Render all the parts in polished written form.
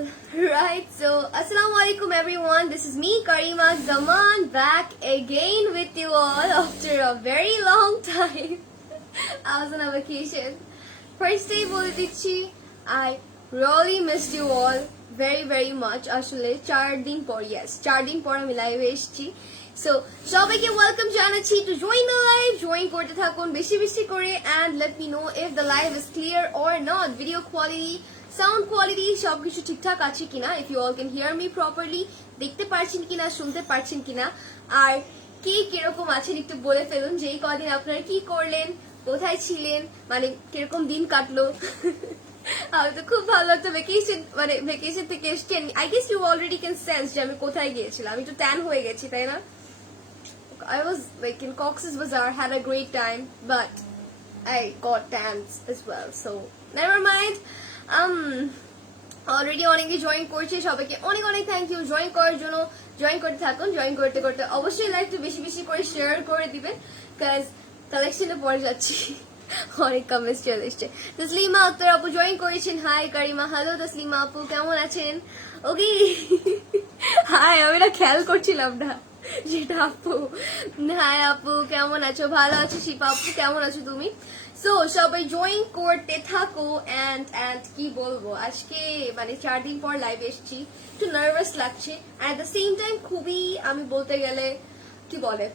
Right, so Assalamu alaikum everyone. This is me, Karima Zaman, back again with you all after a very long time. I was on a vacation. First day bole dichi, I really missed you all very much. আসলে 4 দিন পর, yes, 4 দিন পর আমি লাইভে এসেছি। So সবাইকে welcome জানাচ্ছি to join the live, join করতে থাকুন বেশি বেশি করে and let me know if the live is clear or not. Video quality, sound quality সবকিছু ঠিকঠাক আছে কিনা, if you all can hear me properly, দেখতে পারছেন কিনা, শুনতে পারছেন কিনা, আর কে কিরকম আছেন একটু বলে ফেলুন যে এই কদিন আপনারা কি করলেন, কোথায় ছিলেন, মানে কিরকম দিন কাটলো। আমি তো খুব ভালো একটা ভ্যাকেশন, মানে ভ্যাকেশন থেকে এসছি। I guess you already can sense যে আমি কোথায় গিয়েছিলাম। আমি একটু ট্যান হয়ে গেছি, তাই না? I was like in Cox's Bazar, had a great time, but I got tans as well, so never mind. Already অনেকে জয়েন করছে, সবাইকে অনেক অনেক থ্যাংক ইউ জয়েন করার জন্য। জয়েন করতে থাকুন, জয়েন করতে করতে অবশ্যই লাইভটা বেশি বেশি করে শেয়ার করে দিবেন, কাজ কালেকশনে পড়ে যাচ্ছি। অনেক কমেন্টস চলে এসছে। তসলিমা আক্তার আপু জয়েন করেছেন, হাই কারিমা, হ্যালো তসলিমা আপু, কেমন আছেন? ওকে হাই, আমি না খেয়াল করছিলাম না যেটা আপু। হাই আপু, কেমন আছো? ভালো আছো শিপা আপু, কেমন আছো তুমি? সো সবাই জয়েন করতে থাকো। এন্ড কি বলবো, আজকে মানে 4 দিন পর লাইভ এসেছি, একটু নার্ভাস লাগছে, এট দ্য সেম টাইম খুবই, আমি বলতে গেলে কি বলে,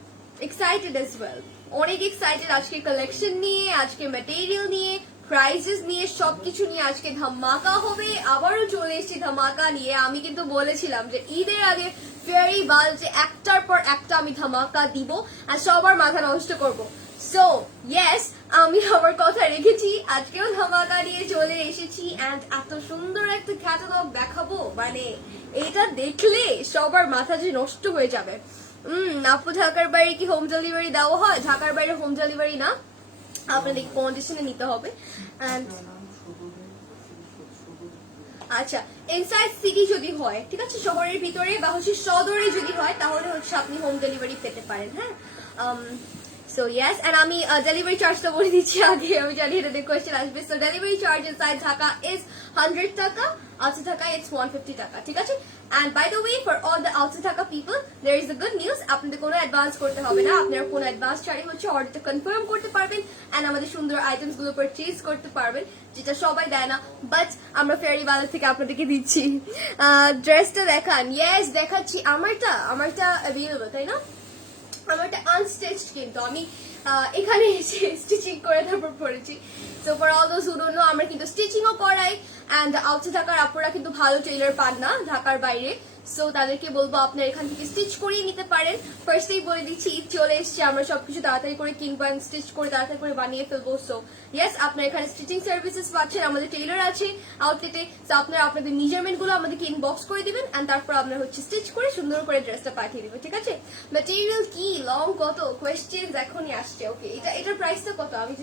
এক্সাইটেড এজ ওয়েল, অনেক এক্সাইটেড আজকে কালেকশন নিয়ে, আজকে ম্যাটেরিয়াল নিয়ে, প্রাইজেস নিয়ে, সবকিছু নিয়ে আজকে ধামাকা হবে। আবারও চলে এসেছি ধামাকা নিয়ে। আমি কিন্তু বলেছিলাম যে ঈদের আগে ফেয়ারি বাল যে একটার পর একটা আমি ধামাকা দিব আর সবার মাথা নষ্ট করব। সো ইয়েস, আমি আমার কথা রেখেছি, আজকেও ধামাকা নিয়ে চলে এসেছি এন্ড এত সুন্দর একটা ক্যাটালগ দেখাবো, মানে এটা দেখলে সবার মাথা যে নষ্ট হয়ে যাবে। আপু ঢাকার বাইরে কি হোম ডেলিভারি দেওয়া হয়? ঢাকার বাইরে হোম ডেলিভারি না, আপনাদের কন্ডিশনে নিতে হবে। এন্ড আচ্ছা, ইনসাইড সিটি যদি হয়, ঠিক আছে, শহরের ভিতরে বা হচ্ছে সদরে যদি হয়, তাহলে হচ্ছে আপনি হোম ডেলিভারি পেতে পারেন। হ্যাঁ, সো ইয়েস, এন্ড আমি ডেলিভারি চার্জটা বলে দিচ্ছি আগে, আমি জানি এটা কোয়েশ্চেন আসবে। So delivery charge inside Dhaka is 100 টাকা, আউটসাইড ঢাকা ইটস 150 টাকা, ঠিক আছে? And by the way, for all the outside Dhaka people, there is a good news. আপনাদের কোনো অ্যাডভান্স করতে হবে না, আপনারা কোনো অ্যাডভান্স ছাড়াই হচ্ছে অর্ডারটা কনফার্ম করতে পারবেন এন্ড আমাদের সুন্দর আইটেমস গুলো পারচেজ করতে পারবেন, যেটা সবাই দেয় না, বাট আমরা ফেয়ারি বাজার থেকে আপনাদেরকে দিচ্ছি। ড্রেসটা দেখান। ইয়েস, দেখাচ্ছি। আমারটা অ্যাভেলেবল, তাই না? আমারটা আনস্টিচড, কিন্তু আমি এখানে এসে স্টিচিং করে তারপর পরেছি। So for all those who don't know, আমরা কিন্তু স্টিচিংও করাই এন্ড আউটসাইড ঢাকার আপুরা কিন্তু ভালো টেইলর পান না ঢাকার বাইরে, সো তাদেরকে বলবো আপনার এখান থেকে স্টিচ করিয়ে নিতে পারেন। ফার্স্টেই বলে দিচ্ছি, ঈদ চলে এসছে, আমরা সবকিছু তাড়াতাড়ি করে কিনবো এন্ড স্টিচ করে তাড়াতাড়ি করে বানিয়ে ফেলবো। সো ইয়েস, আপনার এখানে স্টিচিং সার্ভিসেস পাচ্ছেন, আমাদের টেইলর আছে আউটলেটে। সো আপনারা আপনাদের মেজারমেন্ট গুলো আমাদেরকে ইনবক্স করে দিবেন এন্ড তারপর আপনার হচ্ছে স্টিচ করে সুন্দর করে ড্রেসটা পাঠিয়ে দিবেন, ঠিক আছে? ম্যাটেরিয়াল কি, লং কত, কোয়েশ্চেন এখনই আসছে। ওকে, এটার প্রাইসটা কত? আমি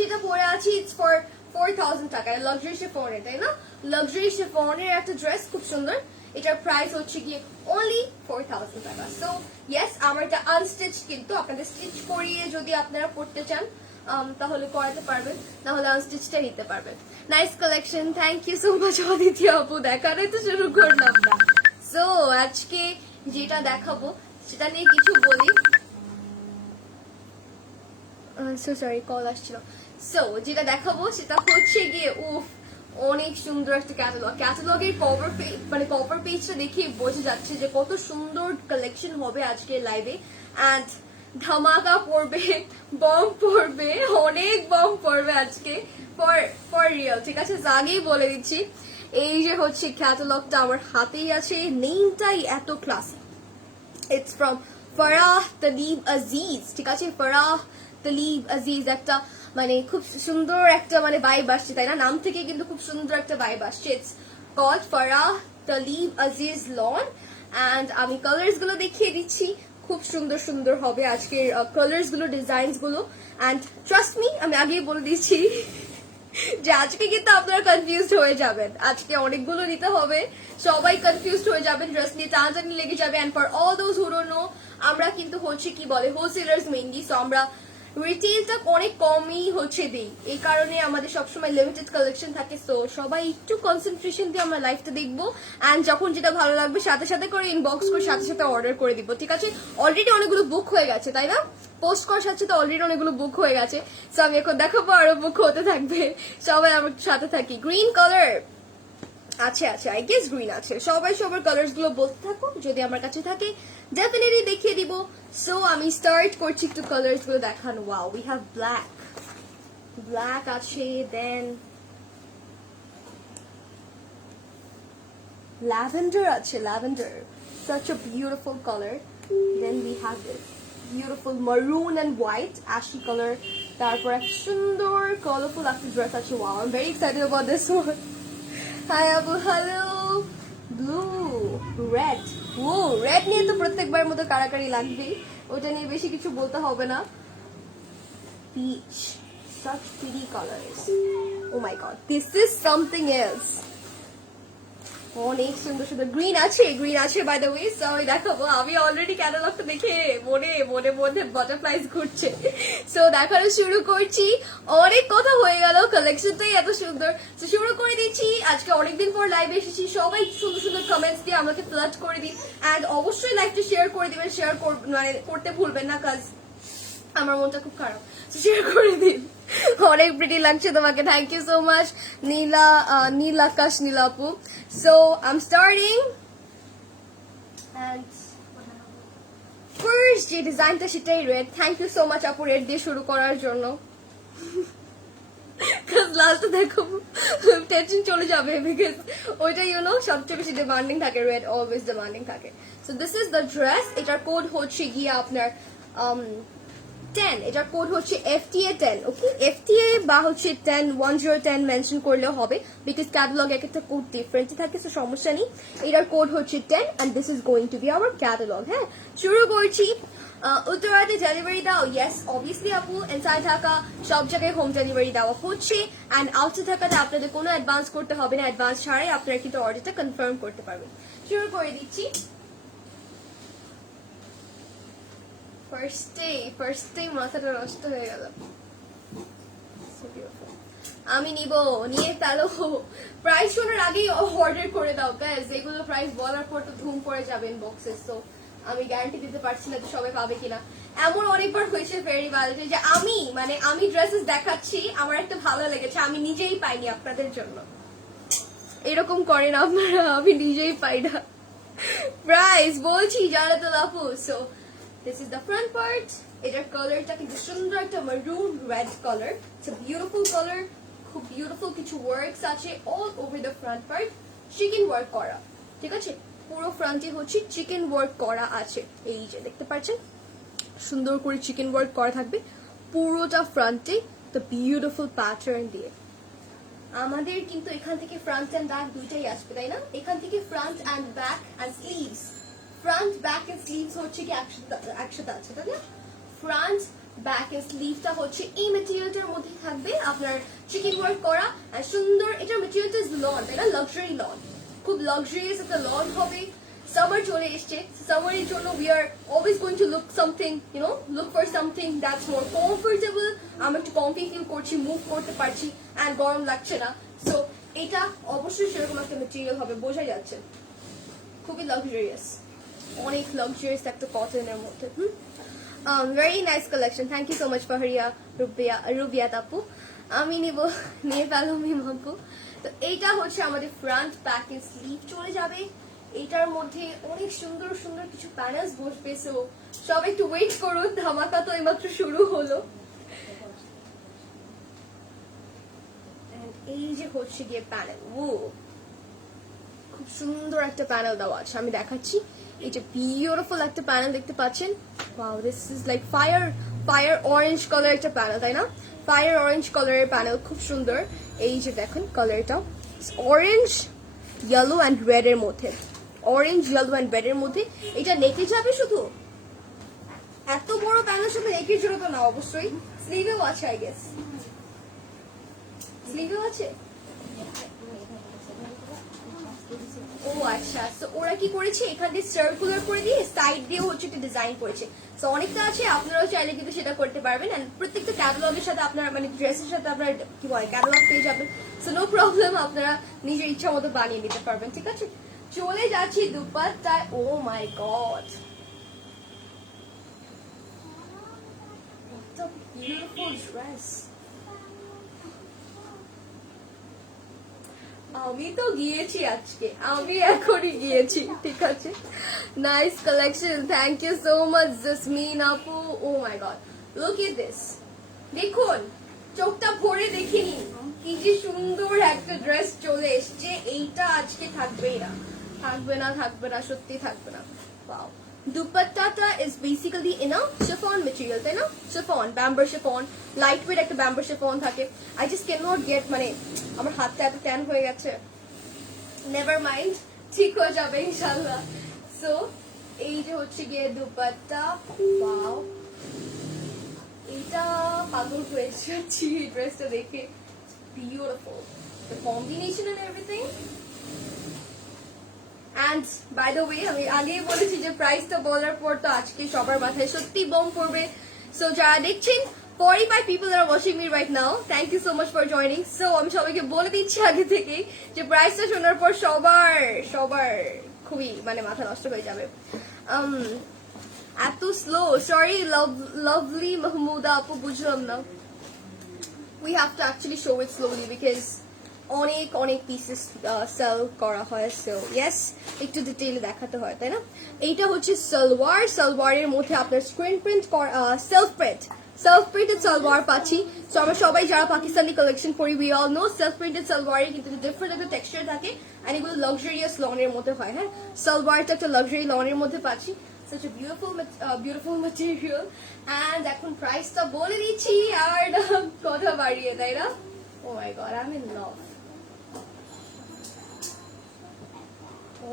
যেটা পরে আছি ইটস ফর 4000 টাকা, লাক্সারি শিফনের, তাই না? লাক্সারি শিফনের একটা ড্রেস, খুব সুন্দর। এটার প্রাইস হচ্ছে গিয়ে অনলি 4000 টাকা। সো ইয়েস, আমার এটা আনস্টিচ, কিন্তু আপনাদের স্টিচ করিয়ে যদি আপনারা পড়তে চান তাহলে করাতে পারবেন, তাহলে আনস্টিচটা নিতে পারবেন। Nice collection, thank you so much Aditi আপু, দেখানোই তো শুরু করলাম না। সো আজকে যেটা দেখাবো সেটা নিয়ে কিছু বলি। সো সরি, কল আসছিল। সো যেটা দেখাবো সেটা হচ্ছে গিয়ে অনেক সুন্দর একটা ক্যাটালগ। ক্যাটালগের কভার পেজটা দেখে বোঝা যাচ্ছে যে কত সুন্দর কালেকশন হবে আজকে লাইভে এন্ড ধামাকা পড়বে, বম পড়বে, অনেক বম পড়বে আজকে, ফর রিয়েল, ঠিক আছে? আগেই বলে দিচ্ছি, এই যে হচ্ছে ক্যাটালগটা আমার হাতেই আছে, নেমটাই এত classy. It's from Farah Talib Aziz, ঠিক আছে? ফারাহ তালিব আজিজ, একটা মানে খুব সুন্দর একটা মানে ভাইব আসছে, তাই না? নাম থেকে কিন্তু খুব সুন্দর একটা ভাইব আসছে। It's called Farah Talib Aziz lawn and আমি কালার্স গুলো দেখিয়ে দিচ্ছি, খুব সুন্দর সুন্দর হবে আজকের কালার্স গুলো, ডিজাইনস গুলো। এন্ড ট্রাস্ট মি, আমি আগেই বলে দিচ্ছি যে আজকে কিন্তু আপনারা কনফিউজড হয়ে যাবেন, আজকে অনেকগুলো নিতে হবে, সবাই কনফিউজড হয়ে যাবেন, ড্রেস নিয়ে টানাটানি লেগে যাবে। And for all those who don't know, আমরা কিন্তু হচ্ছে কি বলে হোলসেলার্স মেইনলি, সো আমরা রিটেলটা অনেক কমই হচ্ছে দিই, এই কারণে আমাদের সবসময় লিমিটেড কালেকশন থাকে। তো সবাই একটু কনসেন্ট্রেশন দিয়ে আমরা লাইফটা দেখবো, অ্যান্ড যখন যেটা ভালো লাগবে সাথে সাথে করে ইনবক্স করে সাথে সাথে অর্ডার করে দিব, ঠিক আছে? অলরেডি অনেকগুলো বুক হয়ে গেছে, তাই না? পোস্ট করার সাথে সাথে অলরেডি অনেকগুলো বুক হয়ে গেছে। সো আমি এখন দেখাবো আরো বুক হতে থাকবে, সবাই আমার সাথে থাকি। গ্রিন কালার আছে, আছে, আই গেস গ্রিন আছে। সবাই সবার কালার্স গুলো বলতে থাকো, যদি আমার কাছে থাকে ডেফিনেটলি দেখিয়ে দিব। সো আমি স্টার্ট করছি একটু কালার্স গুলো দেখানো। Wow, we have black, black আছে, দেন ল্যাভেন্ডার আছে, lavender, such a beautiful color. Then we have this beautiful maroon and white ashy color. তারপর এক সুন্দর কালারফুল একটা ড্রেস আছে। Wow, I'm very excited about this one. Hi Abu, hello. Blue, red. O red নিয়ে তো প্রত্যেকবার মতো কারাকারি লাগবেই, ওটা নিয়ে বেশি কিছু বলতে হবে না। Peach, such pretty colors. Oh my god, this is something else. অনেক সুন্দর সুন্দর গ্রিন আছে, গ্রিন আছে বাই দ্য ওয়ে। সো দেখাবো, আমি অলরেডি ক্যাটালগটা দেখে মনে মনে মধ্যে বাটারফ্লাইজ ঘুরছে। সো দেখানো শুরু করছি। অনেক কথা হয়ে গেল, কালেকশনটাই এত সুন্দর। তো শুরু করে দিচ্ছি। আজকে অনেকদিন পর লাইভে এসেছি, সবাই সুন্দর সুন্দর কমেন্টস দিয়ে আমাকে ফ্লাড করে দিন, অ্যান্ড অবশ্যই লাইভটা শেয়ার করে দিবেন। শেয়ার মানে করতে ভুলবেন না, কাজ আমার মনটা খুব খারাপ। শেয়ার করে দিন। অনেক প্রিটি লাগছে তোমাকে, thank you so much Nila, নীল আকাশ, নীলা আপু। So I am starting, and first যে ডিজাইনটা সেটাই red. Thank you so much আপু রেড দিয়ে শুরু করার জন্য, লাস্টে দেখো টেনশন চলে যাবে, বিকজ ওইটা ইউনো সবচেয়ে বেশি ডিমান্ডিং থাকে, রেড অলওয়েজ ডিমান্ডিং থাকে। So this is the dress. এটার কোড হচ্ছে গিয়ে আপনার 10, এটার কোড হচ্ছে FTA 10, ওকে? FTA বা হচ্ছে 10 মেনশন করলেও হবে, বিকজ ক্যাটালগ এক একটা কোড ডিফারেন্ট থাকে, তো সমস্যা নেই। এটার কোড হচ্ছে 10 and this is going to be our catalog. হ্যাঁ, শুরু করছি। উত্তরাতে ডেলিভারি দাও? ইয়েস, অবভিয়াসলি আপু। ইনসাইড ঢাকা সব জায়গায় হোম ডেলিভারি দেওয়া হচ্ছে, অ্যান্ড আউটসাইড ঢাকাতে আপনাদের কোনো অ্যাডভান্স করতে হবে না, অ্যাডভান্স ছাড়াই আপনারা কিন্তু অর্ডারটা কনফার্ম করতে পারবেন। শুরু করে দিচ্ছি। ফার্স্টেই মাথাটা নষ্ট হয়ে গেল। আমি নিব, নিয়ে ফেলো। প্রাইস শোনার আগেই অর্ডার করে দাও গাইস, এগুলো প্রাইস বলার পর তো ধুম পড়ে যাবেন বক্সে। সো আমি গ্যারান্টি দিতে পারছি না যে সবাই পাবে কিনা। এমন অনেকবার হয়েছে ফেরি বালতে যে আমি ড্রেসেস দেখাচ্ছি, আমার একটা ভালো লেগেছে, আমি নিজেই পাইনি আপনাদের জন্য। এরকম করেন আপনারা, আমি নিজেই পাই না। প্রাইস বলছি যারা তো লাফু। So this is the front part. এটার কালারটা কিন্তু সুন্দর একটা maroon red color. It's a beautiful color. খুব বিউটিফুল কিছু ওয়ার্কস আছে all over the front part. Chicken work করা, ঠিক আছে? পুরো ফ্রন্টে হচ্ছে চিকেন ওয়ার্ক করা আছে, এই যে দেখতে পাচ্ছেন সুন্দর করে চিকেন ওয়ার্ক করা থাকবে পুরোটা ফ্রন্টে, the beautiful pattern দিয়ে। আমাদের কিন্তু এখান থেকে ফ্রন্ট এন্ড ব্যাক দুইটাই আসবে, তাই না? এখান থেকে front end back end sleeves, front back end sleeves হচ্ছে কি একসাথে আছে, তাই না? ফ্রন্ট ব্যাক এন্ড স্লিভটা হচ্ছে এই মেটেরিয়ালটার মধ্যে থাকবে, আপনার চিকেন ওয়ার্ক করা আর সুন্দর। এটার মেটেরিয়ালটা ইজ লন, তাই না? লাক্সারি লন, খুব লাক্সারিয়াস একটা লন হবে। সামার চলে এসছে, সামারের জন্য we are always going to look something, you know, look for something that's more comfortable. আমি একটু কমফি ফিল করছি, মুভ করতে পারছি, অ্যান্ড গরম লাগছে না। সো এটা অবশ্যই সেরকম একটা মেটেরিয়াল হবে, বোঝা যাচ্ছে খুবই লাক্সারিয়াস, অনেক লাক্সারিয়াস একটা কটনের মধ্যে। Very nice collection, thank you so much Fahria Rubiya আপু। আমি নিয়ে ফেলো মিম আপু। তো এইটা হচ্ছে আমাদের ফ্রন্ট ব্যাক এন্ড স্লিভ চলে যাবে। এটার মধ্যে অনেক সুন্দর সুন্দর কিছু প্যানেলস বসবে, সো সব একটু ওয়েট করুন, ধামাকা তো এইমাত্র শুরু হলো। এই যে হচ্ছে গিয়ে প্যানেল, খুব সুন্দর একটা প্যানেল দেওয়া আছে, আমি দেখাচ্ছি। এটা বিউটিফুল একটা প্যানেল দেখতে পাচ্ছেন। Wow, this is like fire orange colour একটা প্যানেল, তাই না? ফায়ার অরেঞ্জ কালারের প্যানেল, খুব সুন্দর। এই যে দেখেন কালারটা অরেঞ্জ ইয়েলো অ্যান্ড রেড এর মধ্যে, অরেঞ্জ ইয়েলো অ্যান্ড রেড এর মধ্যে। এটা নেকে যাবে শুধু, এত বড় প্যানেল শুধু নেকের জন্য তো না, অবশ্যই স্লিভেও আছে, আই গেস স্লিভেও আছে। ও আচ্ছা, সো ওরা কি করেছে এখান দিয়ে সার্কুলার করে দিয়ে সাইড দিয়ে হচ্ছে একটা ডিজাইন করেছে। সো অনেকটা আছে, আপনারাও চাইলে কিন্তু সেটা করতে পারবেন। এন্ড প্রত্যেকটা ক্যাটালগের সাথে আপনার মানে ড্রেসের সাথে আপনার কি বলে ক্যাটালগ পেয়ে যাবেন। সো নো প্রবলেম, আপনারা নিজের ইচ্ছা মতো বানিয়ে নিতে পারবেন। ঠিক আছে, চলে যাচ্ছি দুপাট্টায়। ও my god, what a beautiful dress. আমি তো গিয়েছি আজকে, আমি এখনই গিয়েছি। ঠিক আছে, nice collection, thank you so much Jasmin আপু। Oh my god, look at this, দেখুন চোখটা ভরে দেখে নিন কি যে সুন্দর একটা ড্রেস চলে এসছে। এইটা আজকে থাকবেই না, থাকবে না, থাকবে না, সত্যি থাকবে না। ওয়াও, দুপাট্টাটা is basically in a chiffon material, তাই না? শিফন, ব্যাম্বার শিফন, লাইট ওয়েট একটা ব্যাম্বার শিফন থাকে। I just can not get, মানে আমার হাতটা এত ট্যান হয়ে গেছে, নেভার মাইন্ড, ঠিক হয়ে যাবে ইনশাল্লাহ। সো এই যে হচ্ছে গিয়ে দুপাট্টা, ওয়াও, এটা পাগল হয়ে যাচ্ছি এই ড্রেসটা দেখে, beautiful, the combination and everything. And by the way, আমি আগেই বলেছি যে প্রাইসটা বলার পর তো আজকে সবার মাথায় সত্যি বম পড়বে। সো যারা দেখছেন, 45 people are watching me right now. Thank you so much for joining. So আমি সবাইকে বলে দিচ্ছি আগে থেকেই যে প্রাইসটা শোনার পর সবার খুবই মানে মাথা নষ্ট হয়ে যাবে। এত স্লো, সরি লাভলি মাহমুদা আপু, বুঝলাম না। We have to actually show it slowly because অনেক অনেক পিসেস সেল করা হয়। সো ইয়েস, একটু ডিটেইলে দেখাতে হয়, তাই না? এইটা হচ্ছে সালোয়ার, সালোয়ারের মধ্যে আপনার screen print self printed salwar পাচ্ছি। সো আমরা সবাই যারা পাকিস্তানি কালেকশন পড়ি, we all know self printed সালোয়ারে কিন্তু ডিফারেন্ট একটা টেক্সচার থাকে এন্ড এগুলো লাক্সারিয়াস লনের মধ্যে হয়। হ্যাঁ, সালোয়ারটা একটা লাক্সারি লনের মধ্যে পাচ্ছি। such a beautiful material. and এখন প্রাইসটা বলে দিচ্ছি আর কথা বাড়িয়ে, তাই না? oh my god, I'm in love.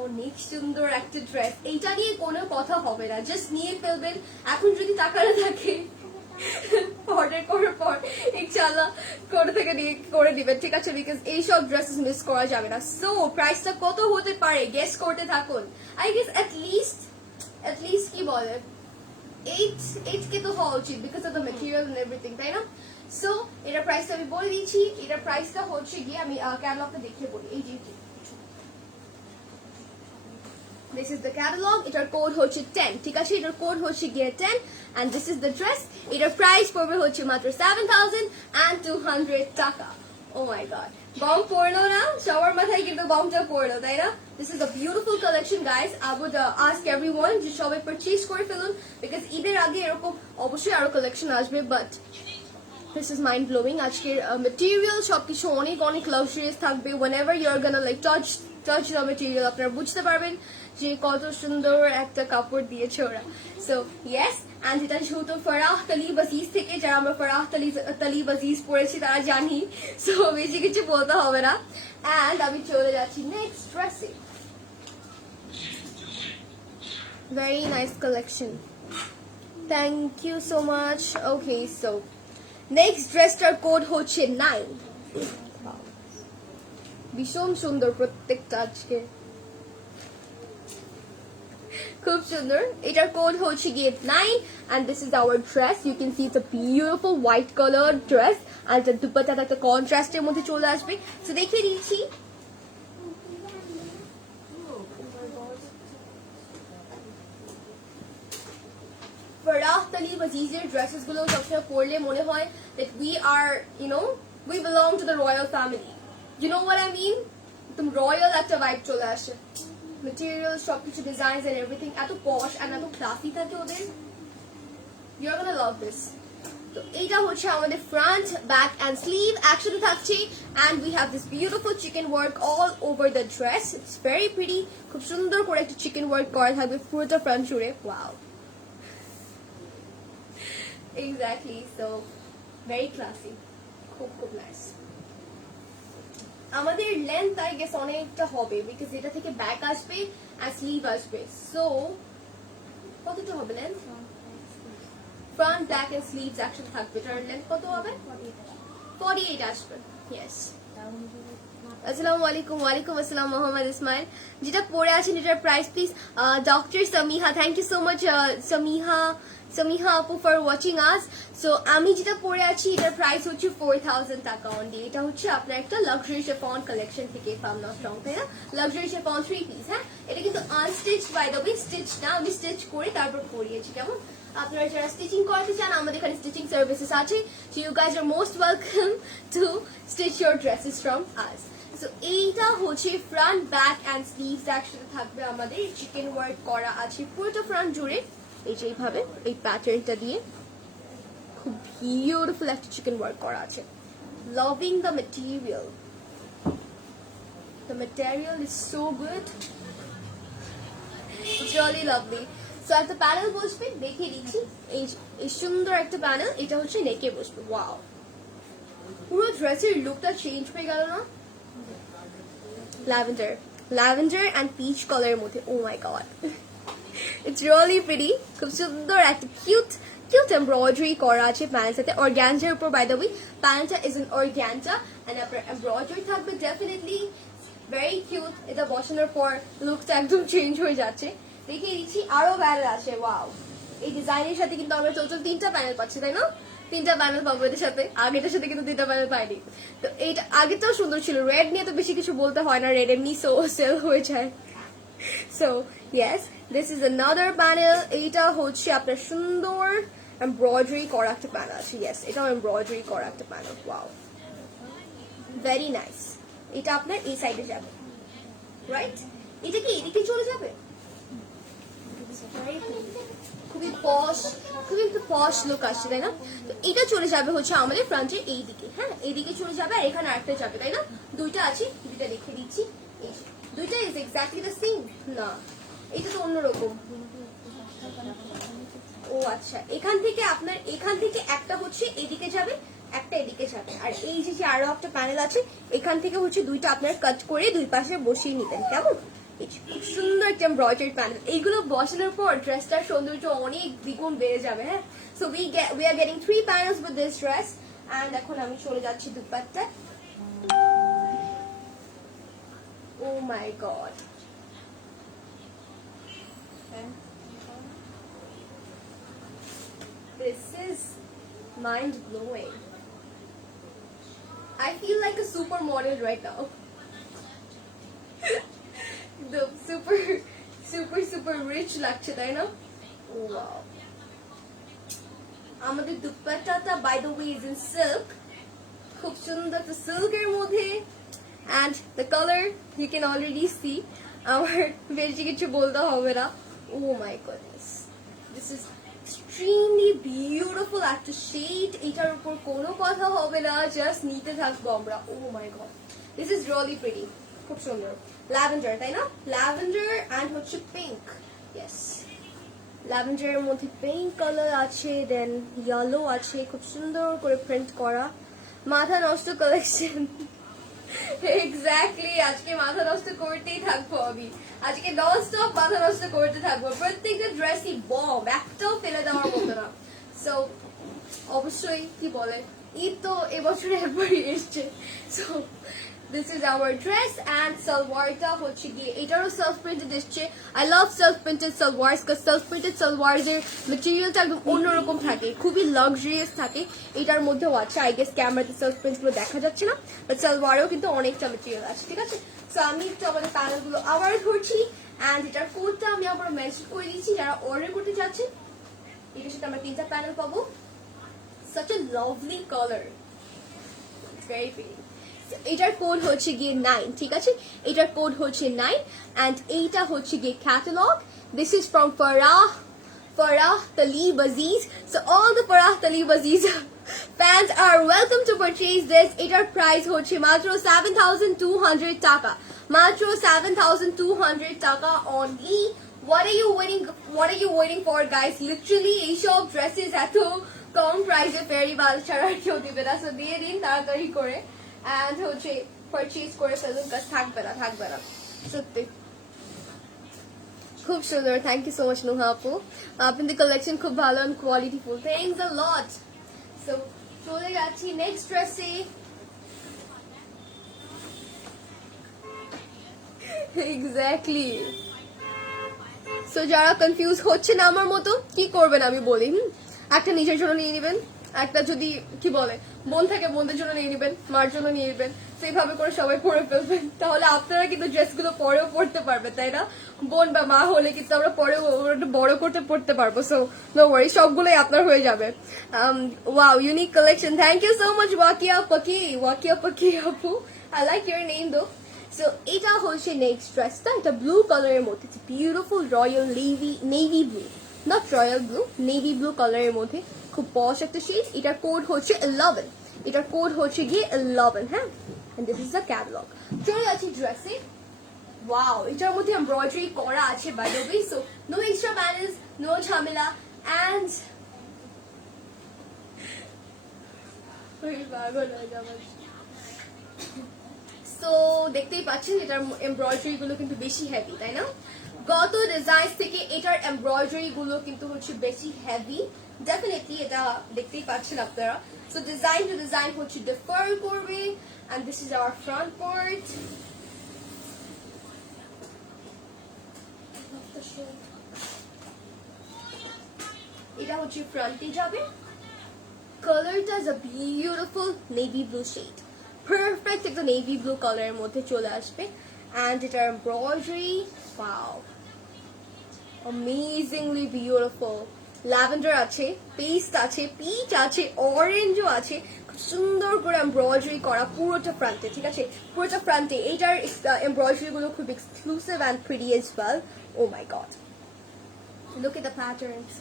অনেক সুন্দর একটা ড্রেস, এইটা নিয়ে কোনো কথা হবে না, জাস্ট নিয়ে ফেলবেন। এখন যদি টাকা না থাকে অর্ডার করার পর ইনশাআল্লাহ করে থেকে করে দিবেন, ঠিক আছে? বিকজ এইসব ড্রেসেস মিস করা যাবে না। সো প্রাইসটা কত হতে পারে গেস করতে থাকুন। আই গেস at least কি বলে 8K তো হওয়া উচিত because of the material and everything, তাই না? সো এটার প্রাইসটা আমি বলে দিচ্ছি। এটার প্রাইসটা হচ্ছে গিয়ে, আমি ক্যাটালগটা দেখিয়ে বলি। এই যে this is the catalog, এটার কোড হচ্ছে 10, ঠিক আছে? এটার কোড হচ্ছে গিয়ে 10 and this is the dress. এটার প্রাইস পড়বে হচ্ছে মাত্র 7,200 টাকা। oh my god, বম পড়লো না? সবার মাথায় কিন্তু বমটা পড়লো, তাই না? This is a beautiful collection guys. I would ask everyone যে সবাই পারচেজ করে ফেলুন because ঈদের আগে এরকম অবশ্যই আরো কালেকশন আসবে, but this is mind blowing. আজকের material সবকিছু অনেক অনেক লাক্সারিয়াস থাকবে। whenever you are gonna like touch the material, আপনারা বুঝতে পারবেন যে কত সুন্দর একটা কাপড় দিয়েছে ওরা। সো ইয়েস, অ্যান্ড এটা যেহেতু ফারাহ তালিব আজিজ থেকে, যারা আমরা ফারাহ তালিব আজিজ পড়েছি তারা জানি, সো বেশি কিছু বলতে হবে না। অ্যান্ড আমি চলে যাচ্ছি নেক্সট ড্রেসে। Very nice collection, thank you so much. Okay, so next ড্রেসটার কোড হচ্ছে 9। ভীষণ সুন্দর প্রত্যেকটা, আজকে খুব সুন্দর। এটার কোড হচ্ছে গিয়ে 9 and this is our dress. You can see it's a beautiful white colored dress and the dupatta একটা কন্ট্রাস্টের মধ্যে চলে আসবে। সো দেখিয়ে দিচ্ছি। ফারাহ তালিব আজিজের ড্রেসেস গুলো সবসময় পরলে মনে হয় that we are, you know, we belong to the royal family. You know what I mean? একদম রয়্যাল একটা ভাইব চলে আসে। material, সবকিছু ডিজাইনস এন্ড এভরিথিং এত পশ এন্ড এত ক্লাসি থাকে ওদের। You are gonna love this. তো এইটা হচ্ছে আমাদের ফ্রন্ট, ব্যাক এন্ড স্লিভ একসাথে থাকছে and we have this beautiful chikan work all over the dress. It's very pretty, খুব সুন্দর করে একটা চিকেন ওয়ার্ক করা থাকবে পুরোটা ফ্রন্ট জুড়ে। Wow, exactly, so very classy, খুব খুব নাইস। আমাদের লেন্থ আই গেস অনেকটা হবে বিকজ এটা থেকে ব্যাক আসবে আর স্লিভ আসবে। সো কতটা হবে length? Front, back end sleeves একসাথে থাকবে। এটার লেন্থ কত হবে? 48 আসবে। ইয়েস, আসসালামু আলাইকুম। ওয়ালাইকুম আসসালাম মোহাম্মদ ইসমাইল। যেটা পরে আছেন এটার price please doctor Samiha, thank you so much Samiha আপু ফর ওয়াচিং আস। সো আমি যেটা পরে আছি এটার প্রাইস হচ্ছে 4000 টাকা অনলি। এটা হচ্ছে আপনার একটা লাক্সারি শেফন কালেকশন থেকে, if I am not wrong, তাই না? Luxury chiffon 3 piece. হ্যাঁ, এটা কিন্তু unstitch, by the way stitch না, আমি স্টিচ করে তারপর পরিয়েছি। কেমন? আপনারা যারা স্টিচিং করতে চান আমাদের এখানে স্টিচিং সার্ভিসেস আছে। So you guys are most welcome to stitch your dresses from us. So এইটা হচ্ছে ফ্রন্ট, ব্যাক অ্যান্ড স্লিভস একসাথে থাকবে। আমাদের চিকেন ওয়ার্ক করা আছে পুরোটা ফ্রন্ট জুড়ে, এই যে এইভাবে এই প্যাটার্নটা দিয়ে খুব বিউটিফুল একটা চিকেন ওয়ার্ক করা আছে। Loving the material, the material is so good, it's really lovely. So একটা প্যানেল বসবে, দেখিয়ে দিচ্ছি। এই সুন্দর একটা প্যানেল, এটা হচ্ছে নেকে বসবে। ওয়াও, পুরো ড্রেসের লুকটা চেঞ্জ হয়ে গেল না? ল্যাভেন্ডার অ্যান্ড পিচ কালারের মধ্যে, ও my god, it's really pretty. খুব সুন্দর একটা কিউট এমব্রয়ডারি করা আছে প্যানেল সাথে, অর্গ্যানজার উপর। বাই দ্য ওয়ে প্যানেলটা ইজ এন অর্গ্যানজা এন্ড আপনার এমব্রয়ডারি থাকবে, ডেফিনেটলি ভেরি কিউট। এটা বসানোর পর লুকটা একদম চেঞ্জ হয়ে যাচ্ছে। দেখিয়ে দিচ্ছি আরো প্যানেল আছে। ওয়াও, এই ডিজাইনের সাথে কিন্তু আমরা টোটাল 3টা প্যানেল পাচ্ছি, তাই না? 3টা প্যানেল পাবো এটার সাথে। আগেটার সাথে কিন্তু 3টা প্যানেল পাইনি। তো এইটা আগেটাও সুন্দর ছিল। রেড নিয়ে তো বেশি কিছু বলতে হয় না, রেড এমনি সেল হয়ে যায়। So yes, this is another panel. এইটা হচ্ছে আপনার সুন্দর এমব্রয়ডারি করা একটা প্যানেল আছে। ইয়েস, এটাও এমব্রয়ডারি করা একটা প্যানেল। Wow, very nice. এটা আপনার এই সাইডে যাবে, রাইট? এটা কি এদিকে চলে যাবে? খুবই একটু পশ লুক আসছে, তাই না? তো এটা চলে যাবে হচ্ছে আমাদের ফ্রন্টের এই দিকে। হ্যাঁ, এইদিকে চলে যাবে, আর এখানে আরেকটা যাবে, তাই না? দুইটা আছে, দুইটা লিখে দিচ্ছি। দুইটা ইজ এক্স্যাক্টলি দ্য সেম না, এটা তো অন্যরকম। ও আচ্ছা, এখান থেকে একটা হচ্ছে এদিকে যাবে, একটা এদিকে যাবে। আর এই যে আরো একটা প্যানেল আছে, এখান থেকে হচ্ছে দুইটা আপনার কাট করে দুই পাশে বসিয়ে নিতেন। কেমন? খুব সুন্দর একটা এমব্রয়ডারি প্যানেল। এইগুলো বসানোর পর ড্রেসটার সৌন্দর্য অনেক দ্বিগুণ বেড়ে যাবে। হ্যাঁ, so we are getting 3 panels with this dress. And এখন আমি চলে যাচ্ছি dupatta. Oh my god, this is mind blowing. I feel like a supermodel right now. The super rich লাগছে, তাই না? Wow. আমাদের দুপাট্টাটা by the way is in silk, খুব সুন্দর একটা সিল্কের মধ্যে। and the color you can already see, আমার বেশি কিছু বলতে হবে না। Oh my goodness, this is extremely beautiful একটা shade, এটার উপর কোনো কথা হবে না, জাস্ট নিতে থাকবো আমরা। Oh my god, this is really pretty, খুব সুন্দর। ল্যাভেন্ডার, তাই না? ল্যাভেন্ডার অ্যান্ড হচ্ছে পিঙ্ক। ইয়েস, ল্যাভেন্ডারের মধ্যে পিঙ্ক কালার আছে, দেন ইয়েলো আছে, খুব সুন্দর করে প্রিন্ট করা। মাথা নষ্ট কালেকশন। এক্স্যাক্টলি, আজকে মাথা নষ্ট করতেই থাকবো আমি। আজকে নন স্টপ মাথা নষ্ট করতে থাকবো। প্রত্যেকটা ড্রেসই বম, একটাও ফেলে দেওয়ার মতো না। সো অবশ্যই কি বলে, ঈদ তো এবছরে একবারই এসছে। So this is our dress and সালোয়ারটা হচ্ছে গিয়ে এটারও সেলফ প্রিন্টেড এসছে। I love self printed salwars, কারণ সেলফ প্রিন্টেড সালোয়ার্স এর ম্যাটেরিয়ালটা একদম অন্যরকম থাকে, খুবই লাক্সারিয়াস থাকে। এটার মধ্যেও আছে, আই গেস ক্যামেরাতে সেলফ প্রিন্ট গুলো দেখা যাচ্ছে না, বাট সালোয়ারেও কিন্তু অনেকটা ম্যাটেরিয়াল আছে। ঠিক আছে, সো আমি একটু আমাদের প্যানেল গুলো আবার ধরছি এন্ড এটার কোডটা আমি আবার মেনশন করে দিচ্ছি যারা অর্ডার করতে যাচ্ছেন। এটার সাথে আমরা 3টা প্যানেল পাবো। such a lovely color, it's very pretty. এটার কোড হচ্ছে গিয়ে 9, ঠিক আছে? এটার কোড হচ্ছে 9 and এইটা হচ্ছে গিয়ে catalogue. This is from Farah Talib Aziz. So all the Farah Talib Aziz fans are welcome to purchase this. এটার প্রাইস হচ্ছে মাত্র 7200 টাকা, মাত্র 7200 টাকা only. What are you waiting for guys? Literally এইসব ড্রেসেস এত কম প্রাইসে ফেরি বাল ছাড়া কেউ দিবে না। সো দিয়ে দিন তাড়াতাড়ি করে and হচ্ছে পারচেজ করে ফেলুন, কাজ থাকবে না সত্যি। খুব সুন্দর, thank you so much Nuha আপু, আপনাদের কালেকশন খুব ভালো and qualityful, thanks a lot. So চলে যাচ্ছি নেক্সট ড্রেসে। এক্স্যাক্টলি। সো যারা কনফিউজ হচ্ছে না আমার মতো, কি করবেন আমি বলি, একটা নিজের জন্য নিয়ে নেবেন, একটা যদি কি বলে বোন থাকে বোনদের জন্য নিয়ে নেবেন, মার জন্য নিয়ে নেবেন, সেইভাবে করে সবাই পরে ফেলবেন, তাহলে আপনারা কিন্তু ড্রেসগুলো পরেও পড়তে পারবে, তাই না? বোন বা মা হলে কিন্তু আমরা পরেও বড় করতে পড়তে পারবো। সো নো ওয়ারি, সবগুলোই আপনার হয়ে যাবে। Wow, unique collection, thank you so much Waqia Paki আপু, I like your name though. So এটা হচ্ছে নেক্সট ড্রেসটা, এটা ব্লু কালারের মধ্যে, beautiful royal navy blue, not royal blue, navy blue কালারের মধ্যে, খুব পশ একটা শেড। এটার কোড হচ্ছে 11, এটার কোড হচ্ছে গিয়ে 11, হ্যাঁ। And this is the catalogue. চলে যাচ্ছি ড্রেসে। ওয়াও, এটার মধ্যে এমব্রয়ডারি করা আছে by the way, so no extra balance, no ঝামেলা। এন্ড সো দেখতেই পাচ্ছেন এটার এমব্রয়ডারি গুলো কিন্তু বেশি হেভি, তাই না? গত ডিজাইন থেকে এটার এমব্রয়ডারি গুলো কিন্তু হচ্ছে বেশি হেভি, ডেফিনেটলি এটা দেখতেই পাচ্ছেন আপনারা। সো ডিজাইন টু ডিজাইন হচ্ছে ডিফার করবে। And this is our front part. এটা হচ্ছে ফ্রন্টে যাবে। কালারটা is a beautiful navy blue shade, perfect একটা নেভি ব্লু কালারের মধ্যে চলে আসবে। এন্ড এটার embroidery, wow, amazingly beautiful. Lavender আছে, পেস্ট আছে, পিচ আছে, অরেঞ্জও আছে, খুব সুন্দর করে এমব্রয়ডারি করা পুরোটা ফ্রন্টে, ঠিক আছে? পুরোটা ফ্রন্টে। এইটার এমব্রয়ডারি গুলো খুব exclusive and pretty as well. Oh my god, look at the patterns.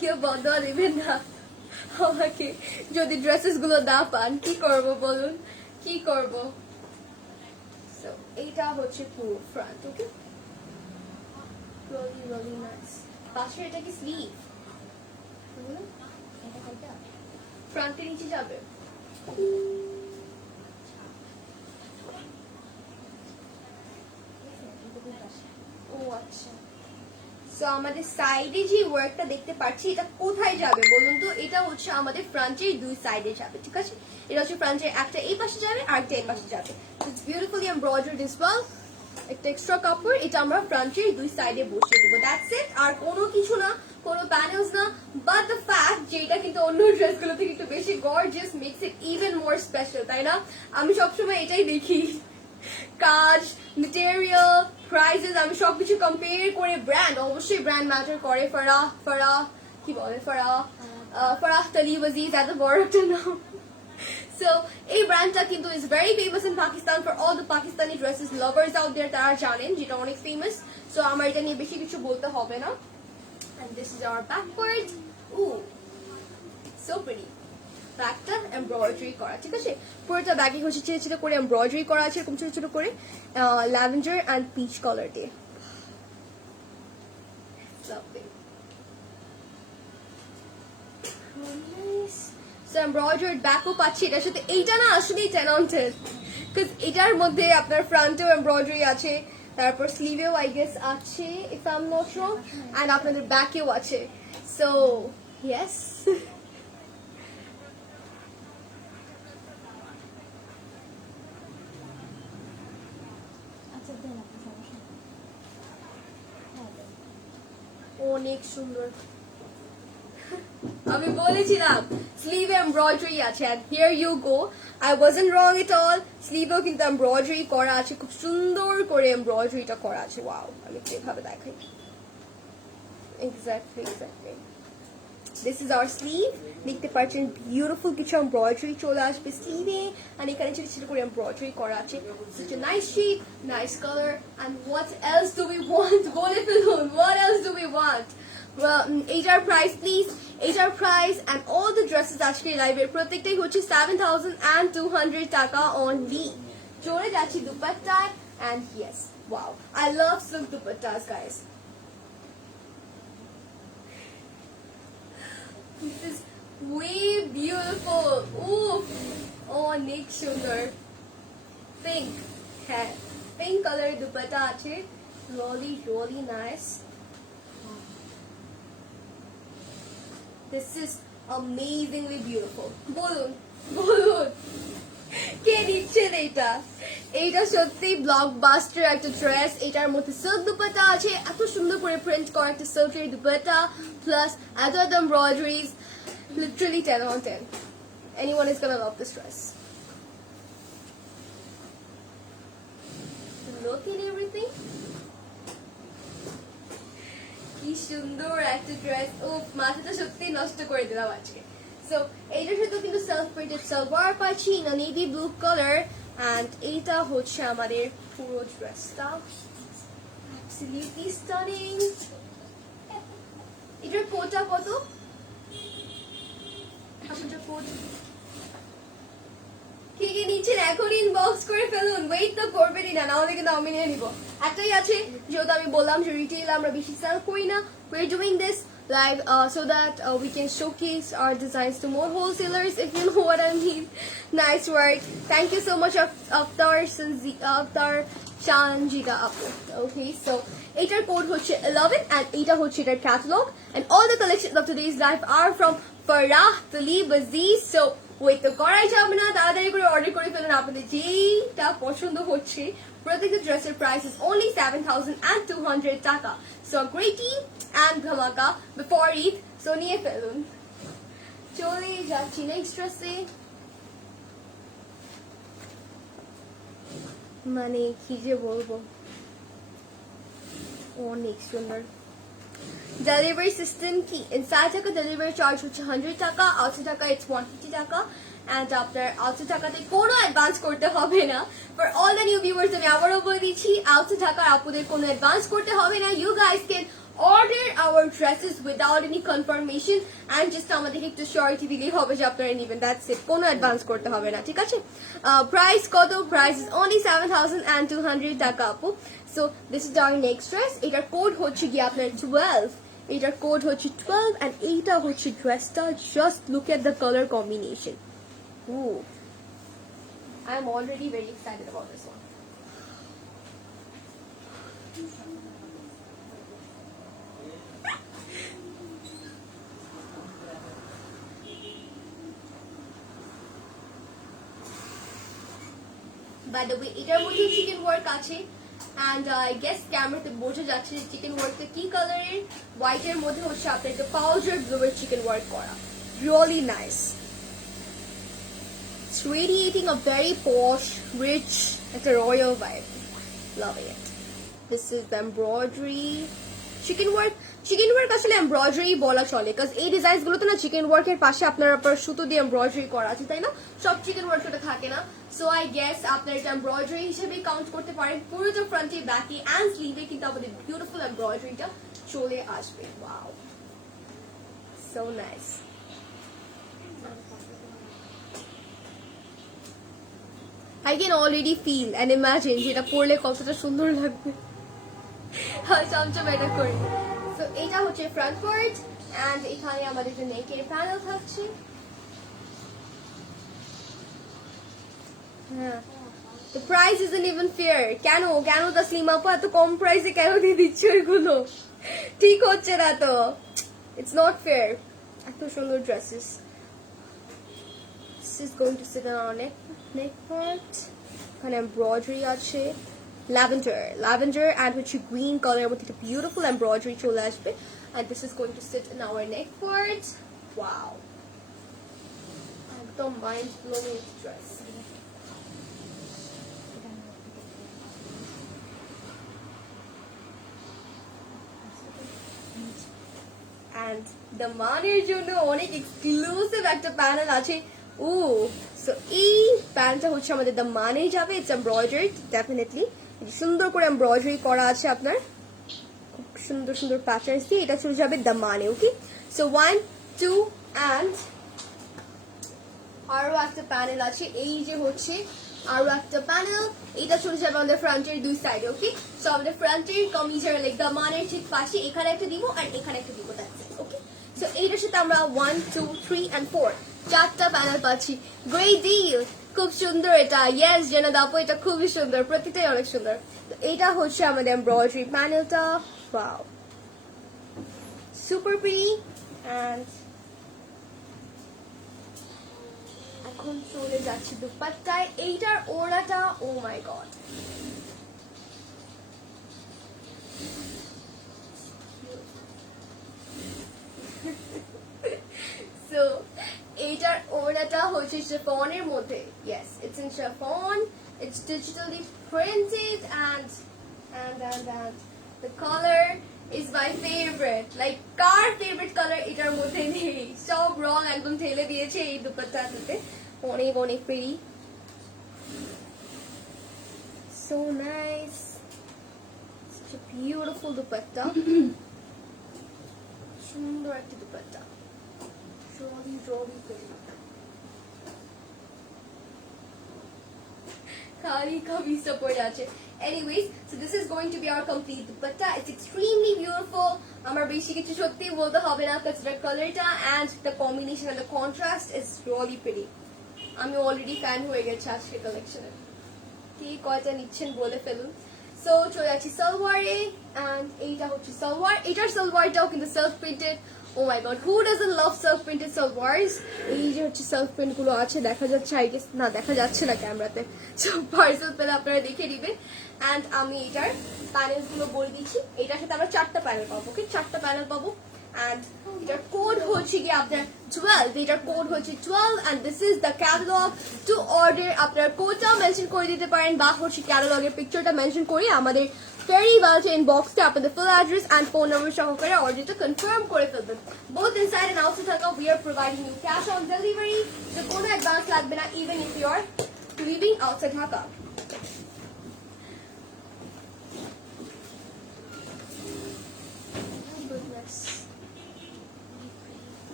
কেউ বদয়া দেবেন না আমাকে যদি ড্রেসেস গুলো না পান, কি করব বলুন, কি করব? সো এইটা হচ্ছে পুরো ফ্রন্ট, ওকে, really really nice. পাশে এটা কি স্লিভ, ফ্রন্টে নিচে যাবে। ও আচ্ছা, সো আমাদের সাইডে যে ওয়ার্কটা দেখতে পাচ্ছি, এটা কোথায় যাবে বলুন তো? এটা হচ্ছে আমাদের ফ্রন্টের দুই সাইডে যাবে, ঠিক আছে? এটা হচ্ছে ফ্রন্টের একটা এই পাশে যাবে আর একটা এই পাশে যাবে। It's beautifully embroidered as well. একটা এক্সট্রা কাপড়, এটা আমরা ফ্রন্টের দুই সাইডে বসিয়ে দিব, দ্যাটস ইট। আর কোনো কিছু না, কোনো প্যানেলস না, বাট দ্য ফ্যাক্ট যে এটা কিন্তু অন্য ড্রেসগুলো থেকে একটু বেশি gorgeous, makes it even more special, তাই না? আমি সবসময় এটাই দেখি, কাজ, মেটেরিয়াল, প্রাইসেস, আমি সবকিছু কম্পেয়ার করে। ব্র্যান্ড, অবশ্যই ব্র্যান্ড ম্যাটার করে। ফারাহ কি বলে, ফারাহ তালিবাজিজ, এত বড় একটা নাম। সো এই ব্র্যান্ডটা কিন্তু is very famous in Pakistan for all the Pakistani dresses lovers out there, তারা জানেন যেটা অনেক ফেমাস। সো আমার এটা নিয়ে বেশি কিছু বলতে হবে না। And this is our back part. Oh so pretty, ব্যাকটা এমব্রয়ডারি করা, ঠিক আছে? পুরোটা ব্যাগে হচ্ছে ছোট ছোট করে এমব্রয়ডারি করা আছে, এরকম ছোট ছোট করে ল্যাভেন্ডার অ্যান্ড পিচ কালার দিয়ে। সো এমব্রয়ডার্ড ব্যাকও পাচ্ছি এটার সাথে। এইটা না আসলেই 10 on 10, বিকজ এটার মধ্যে আপনার ফ্রন্টেও এমব্রয়ডারি আছে, তারপর স্লিভেও আই গেস আছে if I am not wrong, and আপনাদের ব্যাকেও আছে। সো ইয়েস, অনেক সুন্দর। আমি বলেছিলাম স্লিভে এমব্রয়ডারি আছে, and here you go, I wasn't wrong at all. স্লিভেও কিন্তু এমব্রয়ডারি করা আছে, খুব সুন্দর করে এমব্রয়ডারিটা করা আছে। ওয়াও, আমি কিভাবে দেখাই, exactly. This is hour sleeve, দেখতে পাচ্ছেন বিউটিফুল কিছু এমব্রয়ডারি চলে আসবে স্লিভে, আর এখানে ছোট ছোট করে এমব্রয়ডারি করা আছে। such a nice sheet, nice color, and what else do we want? বলে ফেলুন, what else do we want? Well, এইটার প্রাইস প্লিজ, এইটার price and all the dresses আজকে লাইভের প্রত্যেকটাই হচ্ছে 7,200 টাকা অনলি। চলে যাচ্ছি দুপাট্টায়, and yes, wow, I love silk dupattas guys. This is way beautiful. Oof, অনেক সুন্দর। পিঙ্ক, হ্যাঁ, পিঙ্ক কালারের দুপাট্টা আছে, really really nice. This is amazingly beautiful. বলুন বলুন, কে দিচ্ছেন এটা? এইটা সত্যি ব্লকবাস্টার একটা ড্রেস। এটার মধ্যে সিল্ক দুপাট্টা আছে, এত সুন্দর করে প্রিন্ট করা একটা সিল্কের দুপাট্টা, প্লাস এত embroideries, literally 10 on 10. Anyone is gonna love this dress. Look at everything. কি সুন্দর একটা ড্রেস। ও মাথাটা সত্যি নষ্ট করে দিলাম আজকে। সো এইটার সাথে কিন্তু সেলফ প্রিন্টেড সালোয়ার পাচ্ছি in navy blue colour, and এইটা হচ্ছে আমাদের পুরো ড্রেসটা। Absolutely stunning. এটার কোটটা কত? আপনাদের কোট কে কে নিচ্ছেন এখন ইনবক্স করে ফেলুন, ওয়েট তো করবেনই না, নাহলে কিন্তু আমি নিয়ে নিব। একটাই আছে, যেহেতু আমি বললাম যে রিটেল আমরা বেশি সেল করি না, we're doing this live so that we can showcase our designs to more wholesalers, if you know what I mean. Nice work. Thank you so much, Aftar Shanjida Apu. Okay, so এটার code হচ্ছে 11 and এটা হচ্ছে এটার catalog, and all the collections of today's live are from Farah Talib Aziz. So wait তো করাই যাবে না, তাড়াতাড়ি করে অর্ডার করে ফেলুন আপনাদের যেইটা পছন্দ হচ্ছে। প্রত্যেকটা ড্রেসের প্রাইস ইজ only 7,200 টাকা। সো গ্রেট ডিল এন্ড ধামাকা বিফোর ঈদ, সো নিয়ে ফেলুন। চলে যাচ্ছি নেক্সট ড্রেসে। মানে কি যে বলবো, অনেক সুন্দর। ডেলিভারি সিস্টেম কি, ইনসাইড টাকা ডেলিভারি চার্জ হচ্ছে 100 টাকা, আউটসাইড টাকা ইটস 150 টাকা, এন্ড আপনার আউটসাইড টাকাতে কোনো অ্যাডভান্স করতে হবে না। For all the new viewers আমি আবারও বলে দিচ্ছি, আউটসাইড টাকার আপুদের কোনো অ্যাডভান্স করতে হবে না। You guys can order our dresses without any confirmation and just আমাদেরকে একটু সিওরিটি দিলেই হবে যে আপনারা নেবেন, দ্যাটস ইট, কোনো অ্যাডভান্স করতে হবে না, ঠিক আছে? প্রাইস কত? প্রাইস ইজ only 7,200 টাকা আপু। So this is our next dress. এটার কোড হচ্ছে গিয়ে আপনার 12, এটার কোড হচ্ছে 12, and এইটা হচ্ছে ড্রেসটা। Just look at the colour combination. Ooh, I'm already very excited about this one. By the way, এটার মধ্যে চিকেন ওয়ার্ক আছে, and I guess ক্যামেরাতে বোঝা যাচ্ছে যে চিকেন ওয়ার্কটা কি কালারের। হোয়াইটের মধ্যে হচ্ছে আপনার একটা পাউডার ব্লুয়ের চিকেন ওয়ার্ক করা, really nice. It's radiating a very posh, rich, like a royal vibe. Loving it. This is the embroidery. Chicken work আসলে এমব্রয়ডারি বলা চলে, কাজ এই ডিজাইনস গুলো তো না চিকেন ওয়ার্কের পাশে আপনার সুতো দিয়ে এমব্রয়ডারি করা আছে, তাই না? সব চিকেন ওয়ার্ক ওটা থাকে না। সো আই গেস আপনার এটা এমব্রয়ডারি হিসেবে কাউন্ট করতে পারেন। পুরোটা ফ্রন্টে, ব্যাকে এন্ড স্লিভে কিন্তু আমাদের বিউটিফুল এমব্রয়ডারিটা চলে আসবে। Wow, so nice. I can already feel and imagine যেটা পরলে কতটা সুন্দর লাগবে। চমচম এটা করি। সো এটা হচ্ছে ফ্রন্ট পার্ট, এন্ড এখানে আমাদের যে নেকের প্যানেল থাকছে। হ্যাঁ, the price isn't even fair. কেন তাসলিম আপু এত কম প্রাইসে কেন দিয়ে দিচ্ছ এগুলো? ঠিক হচ্ছে না তো, it's not fair. এত সুন্দর dresses. This is going to sit on our neck part. এখানে এমব্রয়ডারি আছে, lavender and হচ্ছে গ্রিন কালারের মধ্যে একটা বিউটিফুল এমব্রয়ডারি চলে আসবে, and this is going to sit in our neck part. Wow, একদম mind blowing dress. And দামানের জন্য অনেক এক্সক্লুসিভ একটা প্যানেল আছে। ও সো এই প্যান্টটা হচ্ছে আমাদের দামানে যাবে। ইটস এমব্রয়ডারিড, ডেফিনেটলি সুন্দর করে এমব্রয়ডারি করা আছে আপনার, খুব সুন্দর সুন্দর প্যাটার্নস দিয়ে। এটা চলে যাবে দামানে। ওকে, সো 1 2 and আরো একটা প্যানেল আছে, এই যে হচ্ছে আরো একটা প্যানেল, এটা চলে যাবে আমাদের ফ্রন্টের দুই সাইডে। ওকে, সো আমাদের ফ্রন্টের কামিজের লাইক দামানের ঠিক পাশে এখানে একটা দিব আর এখানে একটা দিব, দ্যাটস ইট। ওকে, সো এইটার সাথে আমরা 1 2 3 and 4 চারটা প্যানেল পাচ্ছি। গ্রেট ডিল, খুব সুন্দর এটা। ইয়েস জেনাদ আপু, এটা খুবই সুন্দর, প্রত্যেকটাই অনেক সুন্দর। তো এটা হচ্ছে আমাদের এমব্রয়ডারি প্যানেলটা। Wow, super pretty. এন্ড এখন চলে যাচ্ছি দুপাট্টায়। এইটার ওড়নাটা ও মাই গড, সো এইটার ওড়নাটা হচ্ছে শিফনের মধ্যে। Yes, it's in chiffon, it's digitally printed and the color is my favorite. Like car favorite color এটার মধ্যে নেই, সব রং একদম ঢেলে দিয়েছে এই দুপাট্টাটাতে। অনেক অনেক pretty, so nice, such a beautiful dupatta. সুন্দর একটা দুপাট্টা, really really pretty। খালি কামিজটা পরে আছে। Anyways, so this is going to be our complete dupatta. It's extremely beautiful. আমার বেশি কিছু সত্যি বলতে হবে না, because the colorটা and the combination and the contrast is really pretty. আমি অলরেডি ফ্যান হয়ে গেছি আজকে কালেকশনের। কি কয়টা নিচ্ছেন বলে ফেলুন। সো চলে যাচ্ছি সালোয়ারে, and এইটা হচ্ছে সালোয়ার। এটার সালোয়ারটাও কিন্তু self printed. Oh my god, who doesn't love self printed salwars? এই যে হচ্ছে সেলফ প্রিন্ট গুলো আছে, দেখা যাচ্ছে আই গেস, না দেখা যাচ্ছে না ক্যামেরাতে, সো পার্সেল পেলে আপনারা দেখে নেবেন। এন্ড আমি এটার প্যানেলস গুলো বলে দিচ্ছি। এটার সাথে আমরা 4টা প্যানেল পাবো, ওকে, 4টা প্যানেল পাবো। এন্ড এটার কোড হচ্ছে কি আপনার 12, এটার কোড হচ্ছে 12 and this is the catalog to order। আপনার কোডটা মেনশন করে দিতে পারেন, বা হচ্ছে ক্যাটালগের পিকচারটা মেনশন করে আমাদের Fairy Welch inbox তে আপনাদের full address and phone number সহকারে অর্ডারটা কনফার্ম করে ফেলবেন। both inside and outside Dhaka we are providing you cash on delivery, so কোনো অ্যাডভান্স লাগবে না even if you are living outside Dhaka.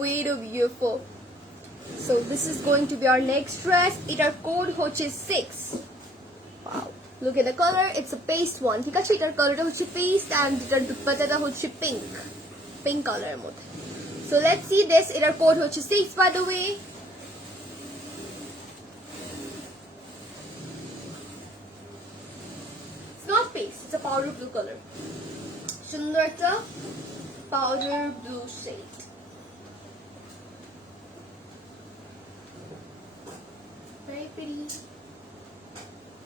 Way too beautiful. So this is going to be our next dress. Itar code hoche 6. Wow. Look at the color. It's a paste one. ঠিক আছে, এটার কালারটা হচ্ছে paste and এটার দুপাট্টাটা হচ্ছে pink. Pink color এর মধ্যে। So let's see this. এটার code হচ্ছে 6 by the way. It's not paste. It's a powder blue color. সুন্দর একটা powder blue shade. Very pretty.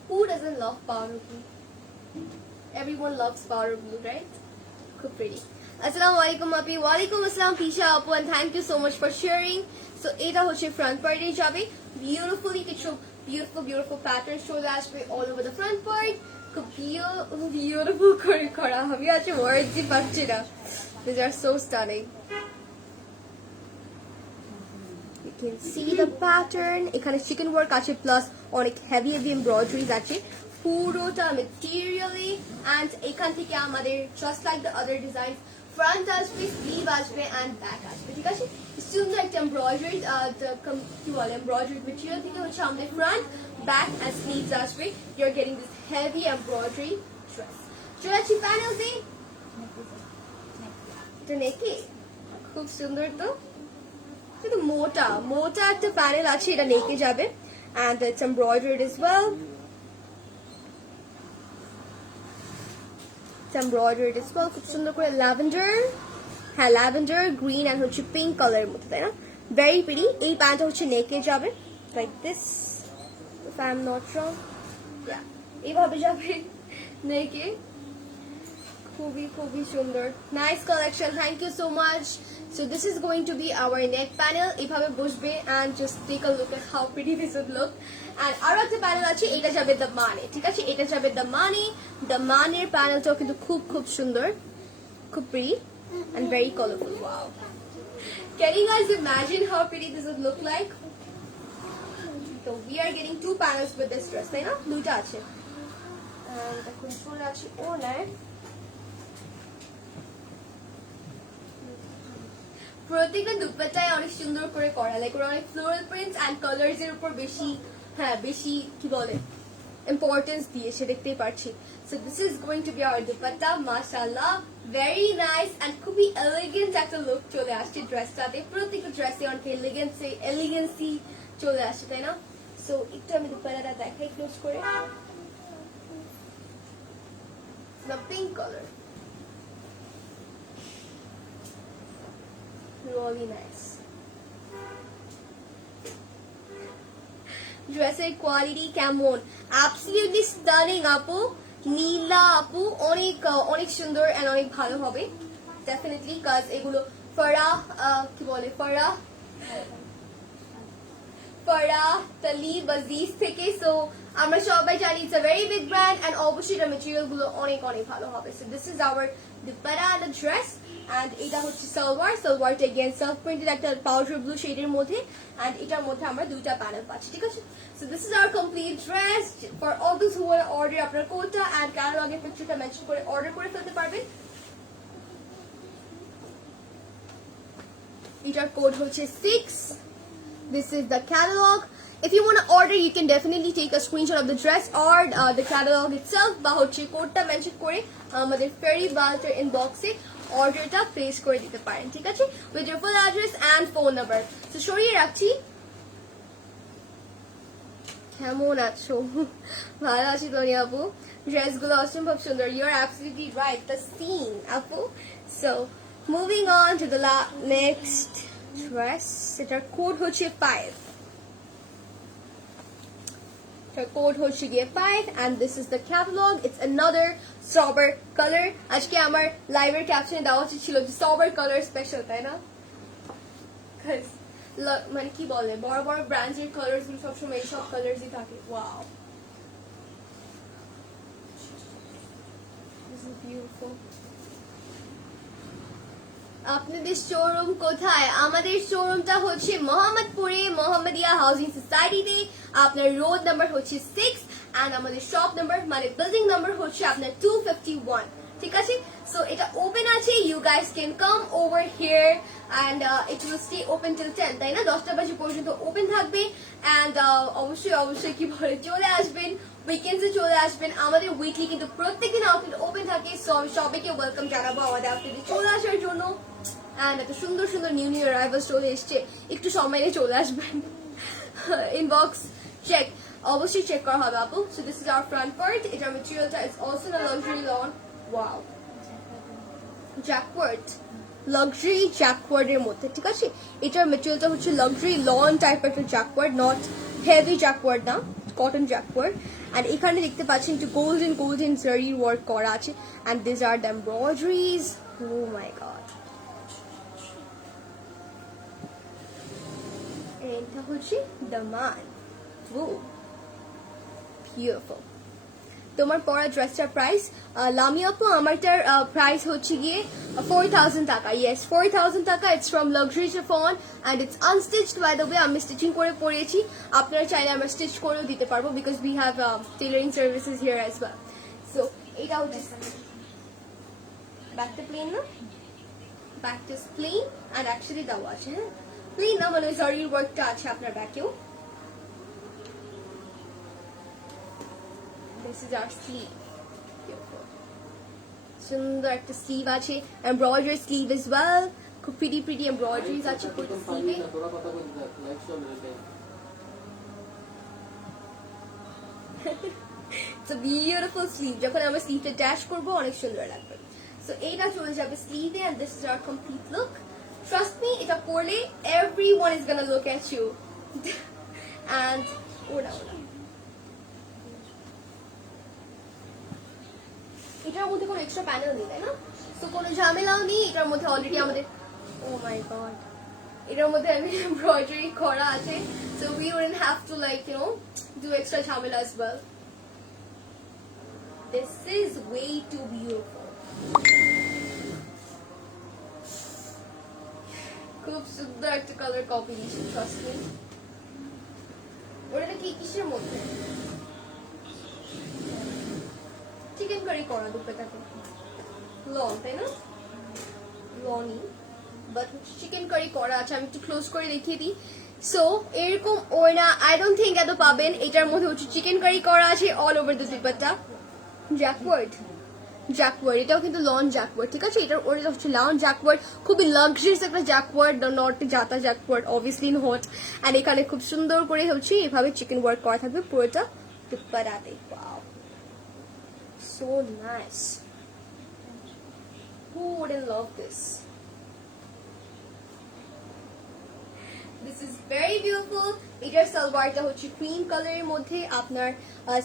Who doesn't love powder blue? Everyone loves powder blue, right? खूब pretty. Assalamu alaikum api. Walaikum assalam Pisha apu, and thank you so much for sharing. So এটা হচ্ছে front part এ যাবে। Beautifully কিছু beautiful patterns চলে আসবে all over the front part। খুব beautiful করে করা হবে। আচ্ছা ওয়ার্ডই পাচ্ছি না। These are so stunning. You can see the pattern. এখানে chicken work আছে plus অনেক heavy embroideries আছে পুরোটা materially, and এখান থেকে আমাদের just like the other designs front আসবে, sleeve আসবে and back আসবে। ঠিক আছে, সুন্দর একটা embroidery কি বলে embroidery material থেকে হচ্ছে আমাদের front, back and sleeves আসবে। You're getting this heavy embroidery dress. চলে আসছি প্যানেলসে। এটা নেকে খুব সুন্দর, তো কিন্তু মোটা একটা প্যানেল আছে, এটা নেকে যাবে and it's embroidered as well. It's embroidered as well, খুব সুন্দর করে ল্যাভেন্ডার, হ্যাঁ ল্যাভেন্ডার গ্রিন এন্ড হচ্ছে পিঙ্ক কালারের মধ্যে, তাই না? Very pretty. এই প্যান্টটা হচ্ছে নেকে যাবে like this, if I am not wrong, yeah, এইভাবে যাবে নেকে। খুবই সুন্দর, nice collection, thank you so much. So this is going to be our neck panel. এইভাবে বসবে and just take a look at how pretty this would look. And আরো একটা panel আছে, এটা যাবে দামানে। ঠিক আছে, এটা যাবে দামানের প্যানেলটাও কিন্তু খুব সুন্দর, খুব pretty and very colorful. Wow, can you guys imagine how pretty this would look like? So we are getting 2 panels with this dress, তাই না? দুইটা আছে and এখন চলে আছে ওনার। প্রত্যেকটা দুপাট্টায় অনেক সুন্দর করে করা, লাইক ওরা অনেক ফ্লোরাল প্রিন্টস এন্ড কালার্স এর উপর বেশি কি বলে ইম্পর্টেন্স দিয়েছে, দেখতেই পাচ্ছি। So this is going to B hour dupatta, মাশাআল্লাহ, ভেরি নাইস এন্ড খুবই এলিগেন্ট একটা লুক চলে আসছে ড্রেসটাতে। প্রত্যেকটা ড্রেসে অনেক এলিগেন্সি চলে আসছে, তাই না? সো একটু আমি দুপাট্টাটা দেখাই ক্লোজ করে। The pink colour, really nice. ড্রেসের কোয়ালিটি কেমন? অ্যাবসলিউটলি স্টানিং আপু, নীলা আপু, অনেক অনেক সুন্দর এন্ড অনেক ভালো হবে ডেফিনেটলি, কাজ এগুলো ফারাহ কি বলে ফারাহ তালিব আজিজ থেকে। সো আমরা সবাই জানি it's a very big brand and অবশ্যই এটার মেটেরিয়াল গুলো অনেক অনেক ভালো হবে। So this is our dupatta and the dress, and এটা হচ্ছে সালোয়ারটা এগেইন সেলফ প্রিন্টেড একটা পাউডার ব্লু শেডের মধ্যে, এন্ড এটার মধ্যে আমরা দুইটা প্যানেল পাচ্ছি, ঠিক আছে। So this is our complete dress for all those who want order. আপনার কোডটা এন্ড ক্যাটালগের পিকচারটা মেনশন করে অর্ডার করে ফেলতে পারবেন। এটার কোড হচ্ছে 6. This is the catalog. If you want to order, you can definitely take a screenshot of the dress or the catalog itself. বা হচ্ছে কোডটা মেনশন করে আমাদের ফেরি বাল্টার ইনবক্সে অর্ডারটা প্লেস করে দিতে পারেন, ঠিক আছে, with your full address and phone number. তো সরিয়ে রাখছি। কেমন আছো? ভালো আছি তনি আপু, ড্রেসগুলো অসম্ভব সুন্দর। You are absolutely right, the সিন আপু। So moving on to the next dress. এটার কোড হচ্ছে 5. এটার কোড হচ্ছে গিয়ে 5 and this is the catalog. It's another sober color. আজকে আমার লাইভের ক্যাপশনে দেওয়া উচিত ছিল যে sober color special, তাই না? মানে কি বলে, বড় বড় ব্র্যান্ডের কালার্স গুলো সবসময় এইসব কালার্সই থাকে। Wow, this is beautiful. আপনাদের শোরুম কোথায়? আমাদের শোরুমটা হচ্ছে মোহাম্মদপুরে, মোহাম্মদিয়া হাউজিং সোসাইটিতে। আপনার রোড নাম্বার হচ্ছে 6 এন্ড আমাদের শপ নাম্বার মানে বিল্ডিং নাম্বার হচ্ছে আপনার 251, ঠিক আছে। সো এটা ওপেন আছে, you guys can come over here and it will stay open till 10, তাই না? 10টা বাজে পর্যন্ত ওপেন থাকবে এন্ড অবশ্যই কি বলে চলে আসবেন, উইকেন্ডসে চলে আসবেন। আমাদের উইকলি কিন্তু প্রত্যেকদিন আউটলেট ওপেন থাকে। সো আমি সবাইকে ওয়েলকাম জানাবো আমাদের আউটলেটে চলে আসার জন্য। এন্ড এত সুন্দর সুন্দর নিউ অ্যারাইভালস চলে এসছে, একটু সময় নিয়ে চলে আসবেন। ইনবক্স চেক অবশ্যই চেক করা হবে আপু। So this is our front part. এটার মেটেরিয়ালটা ইজ অলসো না luxury lawn. Wow, jacquard, luxury জ্যাকওয়ার্ডের মধ্যে, ঠিক আছে। এটার মেটেরিয়ালটা হচ্ছে লাক্সারি লন টাইপের একটা জ্যাকওয়ার্ড, নট হেভি জ্যাকওয়ার্ড না, কটন জ্যাকওয়ার্ড। এন্ড এখানে দেখতে পাচ্ছেন একটু গোল্ডেন জারি ওয়ার্ক করা আছে and this are the embroideries. Oh my god, এটা হচ্ছে দামান। Oh beautiful. তোমার পরা ড্রেসটার প্রাইস লামি আপু, আমারটার প্রাইস হচ্ছে গিয়ে 4000 টাকা। ইয়েস, 4000 টাকা। It's from luxury chiffon and it's unstitched by the way. আমি স্টিচিং করে পরিয়েছি, আপনারা চাইলে আমরা স্টিচ করেও দিতে পারবো because we have tailoring services here as well. So এটা হচ্ছে ব্যাকটা প্লেন না, ব্যাকটা প্লেন এন্ড অ্যাকচুয়ালি দেওয়া আছে, হ্যাঁ প্লেন না মানে জারির ওয়ার্কটা আছে আপনার ব্যাকেও। This is our sleeve. Beautiful. সুন্দর একটা স্লিভ আছে, এমব্রয়ডারি স্লিভ as well. খুব pretty embroideries আছে পুরো স্লিভে। It's a beautiful sleeve. যখন আমরা স্লিভটা ড্যাশ করব অনেক সুন্দর লাগবে। সো এইটা চলে যাবে স্লিভে and this is our complete look. Trust me, এটা পরলে everyone is gonna look at you. And ওরা এটার মধ্যে কোনো এক্সট্রা প্যানেল নেই, তাই না? সো কোনো ঝামেলাও নেই। এটার মধ্যে অলরেডি আমাদের ও মাই গড, এটার মধ্যে এমব্রয়ডারি করা আছে। So we wouldn't have to like do extra ঝামেলা as well. This is way too beautiful. খুব সুন্দর একটা কালার কম্বিনেশন, ট্রাস্ট মি। ওটা কি কিসের মধ্যে? চিকেন কারি করা দুপাটাতে লন, তাই না? লনই, বাট চিকেন কারি করা আছে। আমি একটু ক্লোজ করে দেখিয়ে দিই। সো এরকম ওড়না আই ডোন্ট থিঙ্ক এত পাবেন। এটার মধ্যে হচ্ছে চিকেন কারি করা আছে all over the dupatta. Jacquard, এটাও কিন্তু লন জ্যাকওয়ার্ড, ঠিক আছে। এটার ওড়না হচ্ছে লন জ্যাকওয়ার্ড, খুবই লাক্সারিয়াস একটা জ্যাকওয়ার্ড, নট জাতা জ্যাকওয়ার্ড, অবভিয়াসলি নট। এন্ড এখানে খুব সুন্দর করে হচ্ছে এভাবে চিকেন ওয়ার্ক করা থাকবে পুরোটা দুপাট্টাতে। Wow, so nice. Who wouldn't love this? This is very beautiful. এটার সালোয়ারটা হচ্ছে ক্রিম কালারের মধ্যে আপনার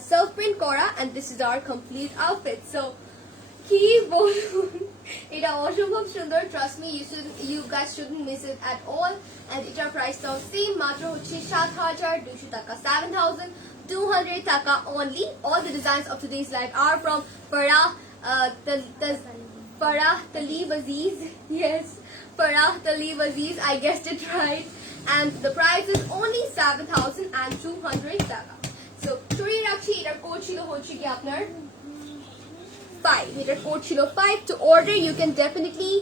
সেলফ প্রিন্ট করা, and this is our complete outfit. So কি বলুন, এটা অসম্ভব সুন্দর। Trust me, you guys shouldn't miss it at all. And এটার প্রাইসটাও সেম, মাত্র হচ্ছে 7,200 টাকা, 7,200 টাকা only. All the designs of today's live are from Farah Talib Aziz. Yes, Farah Talib Aziz, I guessed it right. And the price is only 7,200 টাকা। So সরিয়ে রাখছি, এটার কোড ছিল হচ্ছে কি আপনার 5. এটার কোড ছিল 5. To order you can definitely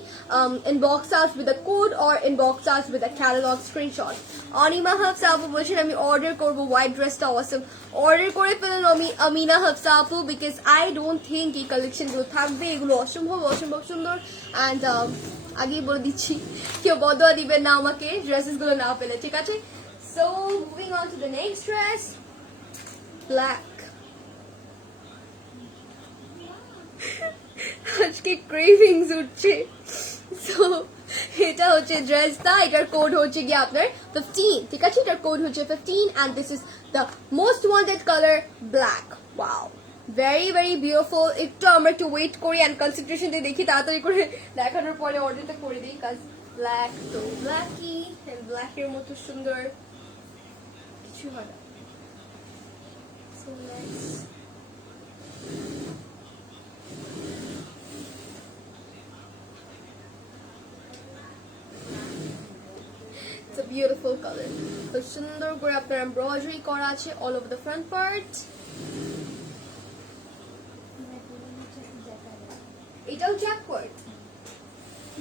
inbox us with a code or inbox us with a catalog screenshot. Anima Hafsa আপু বলছেন আমি অর্ডার করবো হোয়াইট ড্রেসটা, অসম। অর্ডার করে ফেলুন আমিনা হাফসা আপু, বিকজ আই ডোন্ট থিঙ্ক এই কালেকশন গুলো থাকবে। এগুলো অসম্ভব অসম্ভব সুন্দর। অ্যান্ড আগেই বলে দিচ্ছি, কেউ বদয়া দিবেন না আমাকে ড্রেসেস গুলো না পেলে, ঠিক আছে? So moving on to the next dress, black. আজকে ক্রেভিংস উঠছে। সো এটা হচ্ছে ড্রেসটা, এটার কোড হচ্ছে গিয়ে আপনার 15, ঠিক আছে? এটার কোড হচ্ছে 15 and this is the most wanted color, black. Wow, very very beautiful. একটু আমরা একটু ওয়েট করি and কনসেন্ট্রেশন দিয়ে দেখি, তাড়াতাড়ি করে দেখানোর পরে অর্ডারটা করে দিই, কাজ ব্ল্যাক তো ব্ল্যাকই, and ব্ল্যাকের মতো সুন্দর কিছু হয় না। So nice. It's a beautiful color. তো সুন্দর করে আপনার এমব্রয়ডারি করা আছে all over the front part. এটাও জ্যাকওয়ার্ড,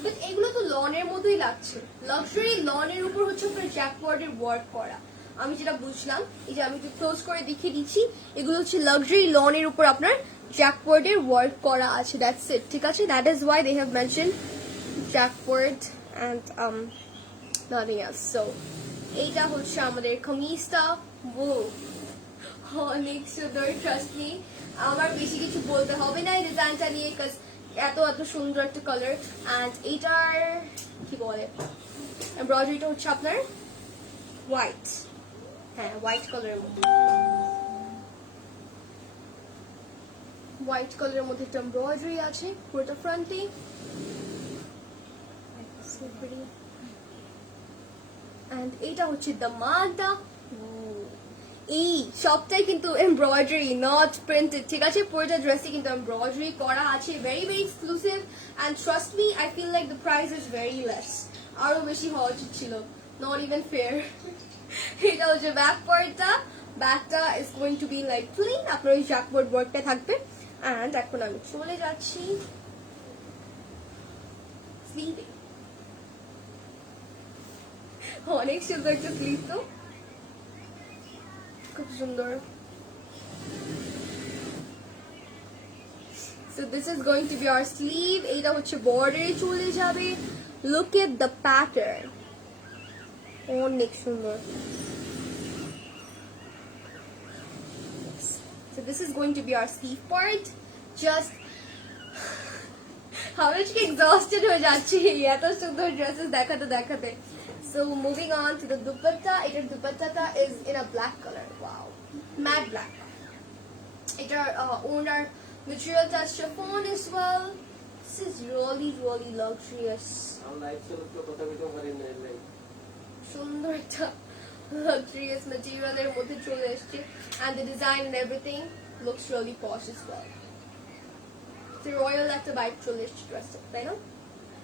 বাট এগুলো তো লনের মতোই লাগছে। লাক্সারি লনের উপর হচ্ছে আপনার জ্যাকওয়ার্ডের ওয়ার্ক করা, আমি যেটা বুঝলাম। এই যে আমি একটু ক্লোজ করে দেখিয়ে দিচ্ছি, এগুলো হচ্ছে লাক্সারি লনের উপর আপনার জ্যাকওয়ার্ডের ওয়ার্ক করা আছে, দ্যাটস ইট, ঠিক আছে? That is why they have mention jacquard and nothing else. So এইটা হচ্ছে আমাদের কামিজটা। অনেক সুন্দর, ট্রাস্ট মি, আমার বেশি কিছু বলতে হবে না এই ডিজাইনটা নিয়ে, কাজ এত এত সুন্দর একটা কালার। অ্যান্ড এইটার কি বলে এমব্রয়ডারিটা হচ্ছে আপনার হোয়াইট, হ্যাঁ হোয়াইট কালারের মধ্যে, হোয়াইট কালারের মধ্যে একটা এমব্রয়ডারি আছে পুরোটা ফ্রন্টে। So pretty. And এইটা হচ্ছে দামানটা। এই সবটাই কিন্তু এমব্রয়ডারি, নট প্রিন্টেড, ঠিক আছে? পুরোটা ড্রেসে কিন্তু এমব্রয়ডারি করা আছে, very very exclusive. And trust me, I feel like the price is very less, আরো বেশি হওয়া উচিত ছিল, নট ইভেন ফেয়ার। এটা হচ্ছে ব্যাক পার্টটা, ব্যাকটা is going to be like plain, আপনার ওই জ্যাকওয়ার্ড ওয়ার্কটা থাকবে। অ্যান্ড এখন আমি চলে যাচ্ছি স্লিভে। অনেক সুন্দর একটা স্লিভ, তো খুব সুন্দর। So this is going to be our sleeve. এইটা হচ্ছে বর্ডারে চলে যাবে। Look at the pattern, অনেক সুন্দর। So this is going to be our sleeve part. Just আমরা আজকে exhausted হয়ে যাচ্ছি এত সুন্দর ড্রেসেস দেখাতে দেখাতে। So moving on to the dupatta. এটার dupatta is in a black color. Wow, matte black. এটার ওনার materialটা chiffon as well. This is really really luxurious. সুন্দর একটা luxurious material এর মধ্যে চলে এসেছে, and the design and everything looks really posh as well. The royal একটা vibe চলে এসেছে ড্রেসটা, তাই না?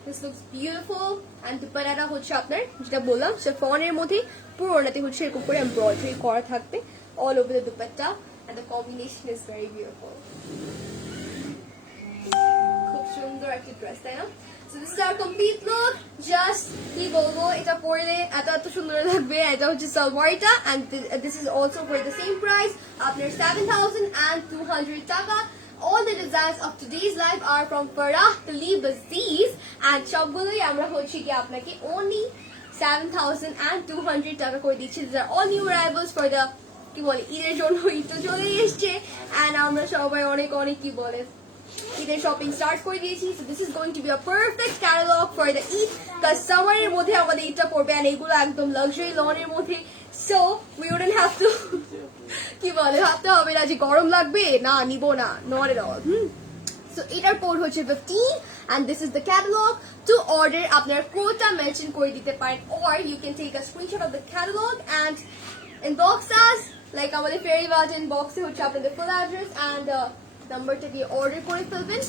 This looks beautiful. And দুপাট্টাটা হচ্ছে আপনার যেটা বললাম chiffon এর মধ্যে, পুরো ওনাতে হচ্ছে এরকম করে এমব্রয়ডারি করা থাকবে all over the dupatta, and the combination is very beautiful. খুব সুন্দর একটা ড্রেস, তাই না? So this is our complete look. Just কি বলবো, এটা পরলে এত এত সুন্দর লাগবে। এটা হচ্ছে সালোয়ারটা, and this is also for the same price, আপনার 7,200 টাকা। All the designs of today's live are from Farah Talib Aziz, and সবগুলোই আমরা হচ্ছে কি আপনাকে only 7,200 টাকা করে দিচ্ছি। These are all new arrivals for the কি বলে ঈদের জন্য, ঈদ তো চলেই এসছে, and আমরা সবাই অনেক অনেক কি বলে ঈদের শপিং স্টার্ট করে দিয়েছি। So this is going to be a perfect catalogue for the Eid, কাজ সামারের মধ্যে আমাদের ঈদটা পড়বে, আর এগুলো একদম লাক্সারি লনের মধ্যে। So we wouldn't have to কি বলে ভাবতে হবে না যে গরম লাগবে, না নিব না, নট এট অল। সো এটার কোড হচ্ছে 15 and this is the catalog. To order আপনার কোডটা মেনশন করে দিতে পারেন, or you can take a screenshot of the catalog and inbox us, like আমাদের ফেরি বাটন বক্সে হচ্ছে আপনাদের ফুল অ্যাড্রেস and নাম্বারটা দিয়ে অর্ডার করে ফেলবেন।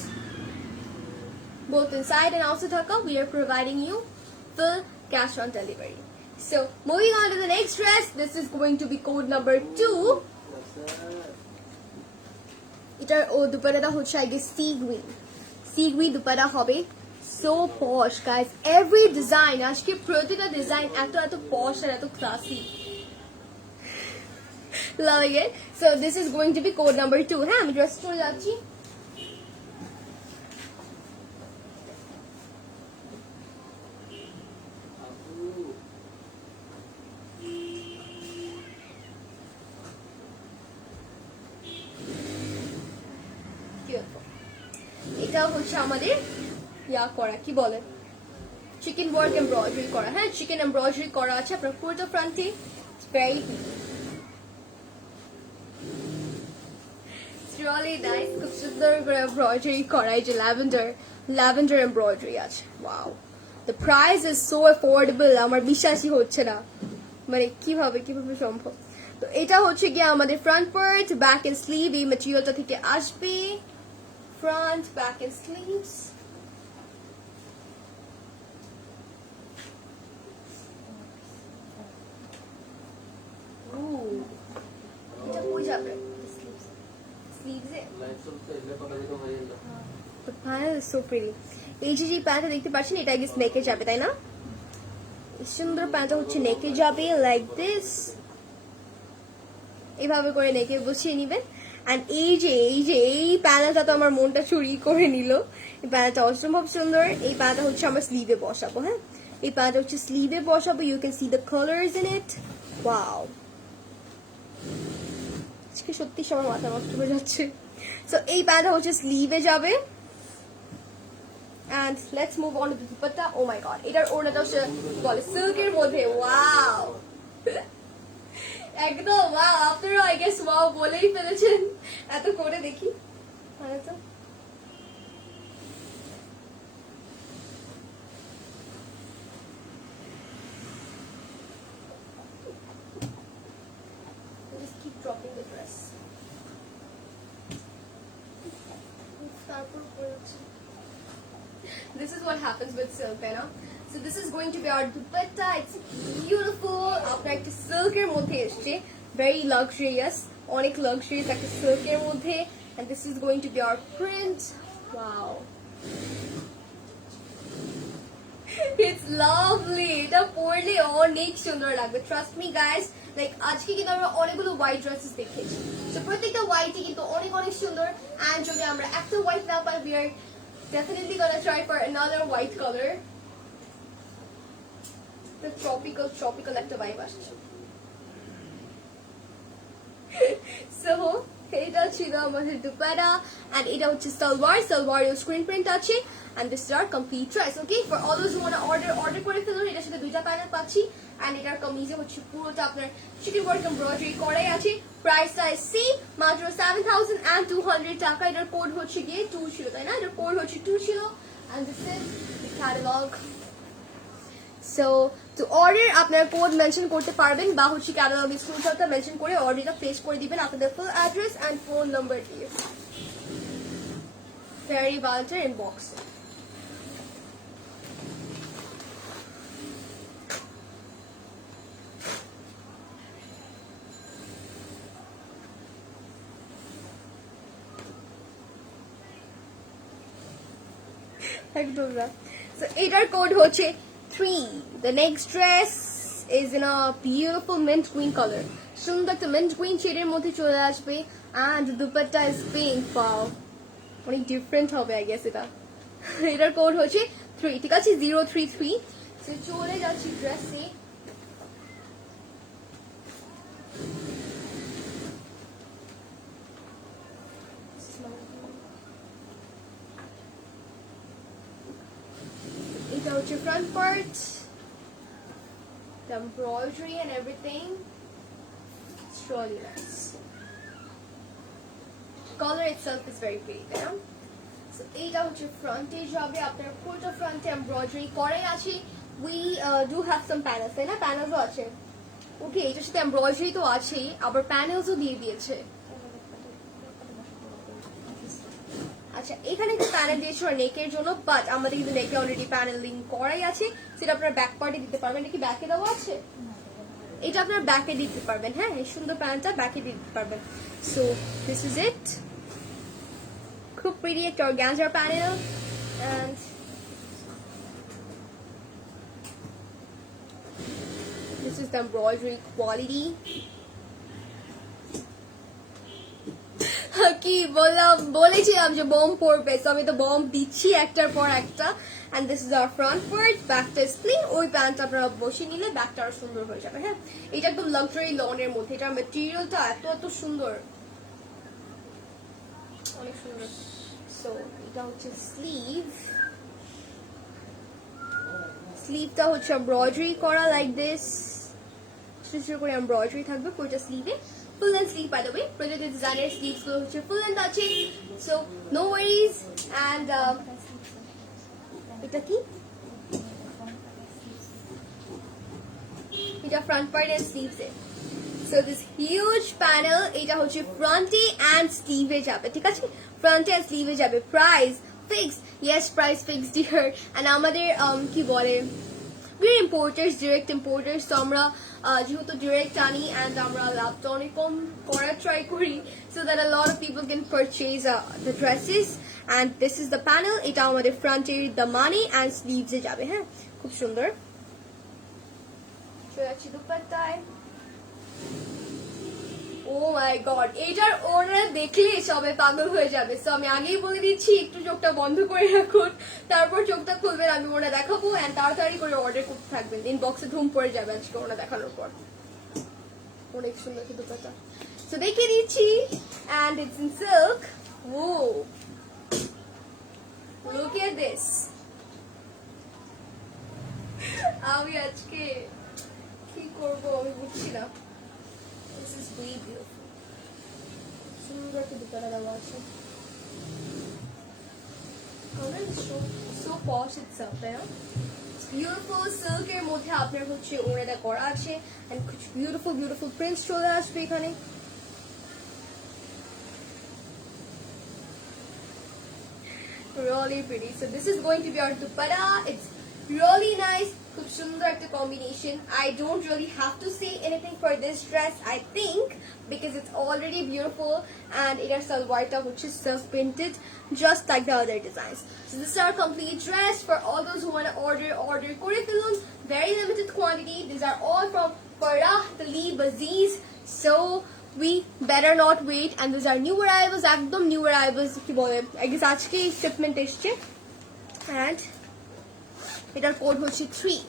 Both inside and outside Dhaka, we are providing you full cash on delivery. So moving on to the next dress, this is going to be code number 2. এটার দুপাট্টাটা হচ্ছে I guess sea green dupatta হবে। So পশ guys, every design, আজকে প্রতিটা design এত এত পশ আর এত classy, loving it. So this is going to be code number 2. হ্যাঁ, আমি ড্রেস চলে যাচ্ছি। এটা হচ্ছে আমাদের ইয়া করা, কি বলে, চিকেন ওয়ার্ক এমব্রয়ডারি করা। হ্যাঁ, চিকেন এমব্রয়ডারি করা আছে আপনার পুরোটা ফ্রন্টে। ভেরি really nice, খুব সুন্দর করে এমব্রয়ডারি করা, এই যে ল্যাভেন্ডার এমব্রয়ডারি আছে। Wow, the price is so affordable, আমার বিশ্বাসই হচ্ছে না, মানে কিভাবে সম্ভব। তো এটা হচ্ছে গিয়ে আমাদের front part, back end sleeve এই ম্যাটেরিয়ালটা থেকে আসবে। Front, back and sleeves. Ooh. এটা কই যাবে? Sleeves A? The panel is so pretty. এই যে প্যান্টটা দেখতে পাচ্ছেন, এটা আই গেস নেকে যাবে, তাই না? এই সুন্দর প্যান্টটা হচ্ছে নেকে যাবে, লাইক দিস। এইভাবে করে নেকে বসিয়ে নিবেন। And এই প্যানেলটা তো আমার মনটা চুরি করে নিল। এই প্যানেলটা অসম্ভব সুন্দর। এই প্যানেলটা হচ্ছে আমরা স্লিভে বসাবো। হ্যাঁ, এই প্যানেলটা হচ্ছে স্লিভে বসাবো। You can see the colours in it. Wow, আজকে সত্যি সবার মাথা নষ্ট হয়ে যাচ্ছে। সো এই প্যানেলটা হচ্ছে স্লিভে যাবে। And let's move on to the dupatta. Oh my god, এটার ওড়নাটা হচ্ছে বলে সিল্কের মধ্যে। ওয়াও, একদম ওয়াও। আপনারা আই গেস ওয়াও বলেই ফেলেছেন, এত করে দেখি। আচ্ছা, just keep dropping the dress. This is what happens with silk, you know. So this is going to be our dupatta. It's beautiful. আপনার একটা সিল্কের মধ্যে এসছে, very luxurious, অনেক luxurious একটা সিল্কের মধ্যে, and this is going to be our print. Wow, it's lovely. এটা পরলে অনেক সুন্দর লাগবে, trust me guys. Like আজকে কিন্তু আমরা অনেকগুলো হোয়াইট ড্রেসেস দেখেছি, তো প্রত্যেকটা হোয়াইটই কিন্তু অনেক অনেক সুন্দর। and যদি আমরা একটা হোয়াইট না পাই, we are definitely gonna try for another white color. The tropical একটা ভাইব আসছে। So এটা ছিল আমাদের দুপাট্টা, and এটা হচ্ছে সালোয়ার স্ক্রিন প্রিন্ট আছে, and this is our complete dress. Okay, for all those who want to order করে ফেলুন। এটার সাথে দুইটা প্যানেল পাচ্ছি, and এটার কামিজে হচ্ছে পুরোটা আপনার চিকেন ওয়ার্ক এমব্রয়ডারি করাই আছে। প্রাইসটা সি মাত্র 7,200 টাকা। এটার কোড হচ্ছে গিয়ে 2 ছিল, তাই না? এটার কোড হচ্ছে 2 ছিল, and this is the catalog. So to order আপনার কোড মেনশন করতে পারবেন, বা হচ্ছে ক্যাটালগের স্ক্রিনশটটা মেনশন করে অর্ডারটা প্লেস করে দিবেন আপনাদের full address and phone number দিয়ে। ফেরি বাল্টার ইনবক্স। একদম না। So এটার কোড হচ্ছে 3. The next dress is in a beautiful mint green color. সুন্দর একটা mint green shade এর মধ্যে চলে আসবে, and dupatta is pink. Wow, অনেক ডিফারেন্ট হবে আই গেস এটা। এটার কোড হচ্ছে 3, ঠিক আছে, 033। So চলে যাচ্ছি ড্রেসে। হচ্ছে front part, the embroidery and everything. It's really nice. Color itself is very pretty, তাই না? So এইটা হচ্ছে ফ্রন্টে যাবে, আপনার পুরোটা ফ্রন্টে এমব্রয়ডারি করাই আছে। We do have some panels, তাই না? প্যানেলসও আছে। ওকে, এটার সাথে এমব্রয়ডারি তো আছেই, আবার প্যানেলসও দিয়ে দিয়েছে। আচ্ছা, এখানে একটা প্যানেল দিয়েছে নেকের জন্য, বাট আমাদের কিন্তু নেকে অলরেডি প্যানেলিং করাই আছে, সেটা আপনার ব্যাক পার্টে দিতে পারবেন। এটা কি ব্যাকে দেওয়া আছে? এটা আপনার ব্যাকে দিতে পারবেন, হ্যাঁ, এই সুন্দর প্যানেলটা ব্যাকে দিতে পারবেন। সো দিস ইজ ইট, খুব প্রিটি একটা অর্গানজার panel. And this is the embroidery quality. কি বললাম, বলেছিলাম যে বম পড়বে, তো আমি তো বম দিচ্ছি একটার পর একটা। and this is our front part, ব্যাকটা স্প্লিন, ওই প্যান্টটা আপনারা বসে নিলে ব্যাকটা আরো সুন্দর হয়ে যাবে। হ্যাঁ, এটা একদম লাক্সারি লনের মধ্যে, এটার মেটেরিয়ালটা এত এত সুন্দর, অনেক সুন্দর। সো এটা হচ্ছে স্লিভ, স্লিভটা হচ্ছে এমব্রয়ডারি করা লাইক দিস, ছোট করে এমব্রয়ডারি থাকবে পুরোটা স্লিভে। Full length sleeve by the way, প্রত্যেকটা ডিজাইনের স্লিভস গুলো হচ্ছে ফুল লেন্থ আছে, সো নো ওয়ারিজ। এন্ড এটা কি, এটা ফ্রন্ট পার্ট এন্ড স্লিভস এ। সো দিস হিউজ প্যানেল, এটা হচ্ছে ফ্রন্টে এন্ড স্লিভে যাবে, ঠিক আছে? ফ্রন্টে এন্ড স্লিভে যাবে। Price fix, yes price fix dear. And আমাদের কি বলে, we're importers, direct importers, তো আমরা যেহেতু ডিরেক্ট আনি অ্যান্ড আমরা লাভটা অনেক কম করার ট্রাই করি, so that a lot of people can purchase the dresses. and this is the panel, এটা আমাদের ফ্রন্টের দামানে অ্যান্ড স্লিভসে যাবে। হ্যাঁ, খুব সুন্দর। চলে যাচ্ছি দুপাট্টায়। ও মাই গড, এটার ওড়না দেখলে সবাই পাগল হয়ে যাবে। সো আমি আগেই বলে দিচ্ছি, একটু চোখটা বন্ধ করে রাখুন, তারপর চোখটা খুলবেন, আমি ওড়না দেখাবো এন্ড তাড়াতাড়ি করে অর্ডার করতে থাকবেন, ইনবক্সে ধুম পড়ে যাবে আজকে ওড়না দেখানোর পর। অনেক সুন্দর কিন্তু দুপাট্টা। সো দেখিয়ে দিচ্ছি, and it's in silk. Oh look at this, আমি আজকে কি করবো আমি বুঝছি না। This is way beautiful. সুন্দর একটা দুপাট্টা দেওয়া আছে। Color is so posh itself, তাই না? It's beautiful, silk এর মধ্যে আপনার হচ্ছে ওড়নাটা করা আছে and beautiful beautiful prints চলে আসবে এখানে। Really pretty. So this is going to be our dupatta. It's really nice. খুব সুন্দর একটা combination. I don't really have to say anything for this dress, I think, because it's already beautiful and এটার সালোয়ারটা হচ্ছে self printed just like the other designs. So this is our complete dress. For all those who want to order করে ফেলুন, very limited quantity. These are all from Farah Talib Aziz, so we better not wait. And these are new arrivals, একদম new arrivals কি বলে, I guess আজকেই shipment এসছে। and এটার code হচ্ছে 3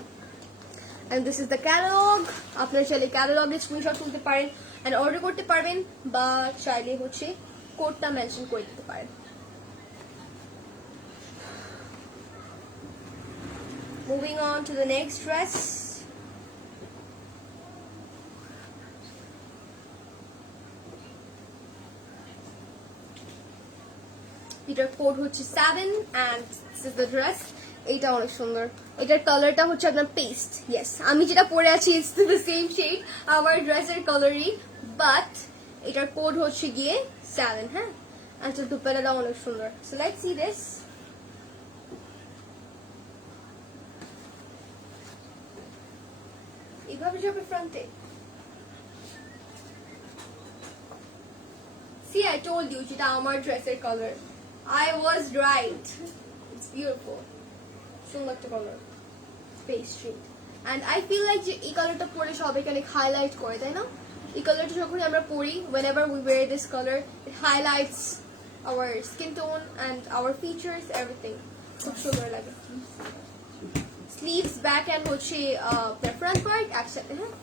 and this is the catalog. আপনারা চাইলে ক্যাটালগের screenshot তুলতে পারেন and অর্ডার করতে পারবেন, বা চাইলে হচ্ছে কোডটা মেনশন করে দিতে পারেন। Moving on to the next dress. এটার কোড হচ্ছে 7 and this is the dress. এটা অনেক সুন্দর, এটার কালারটা হচ্ছে আপনার পেস্ট। ইয়েস, আমি যেটা পরে আছি ইটস দ্য সেম শেড আমার ড্রেসের কালারই, বাট এটার কোড হচ্ছে গিয়ে 7। হ্যাঁ, আচ্ছা, দুপাট্টাটা অনেক সুন্দর। So let's see this. এইভাবে যাবে ফ্রন্টে। See, I told you যেটা আমার ড্রেসের colour. I was right. It's beautiful. সুন্দর একটা colour, pastry. and I feel like যে এই কালারটা পরে সব এখানে হাইলাইট করে, তাই না? এই কালারটা যখন আমরা পরি, whenever we wear this color, it highlights our skin tone and our features, everything. খুব সুন্দর লাগে। স্লিভস, ব্যাক এন্ড হচ্ছে ফ্রন্ট পার্ট একসাথে। হ্যাঁ,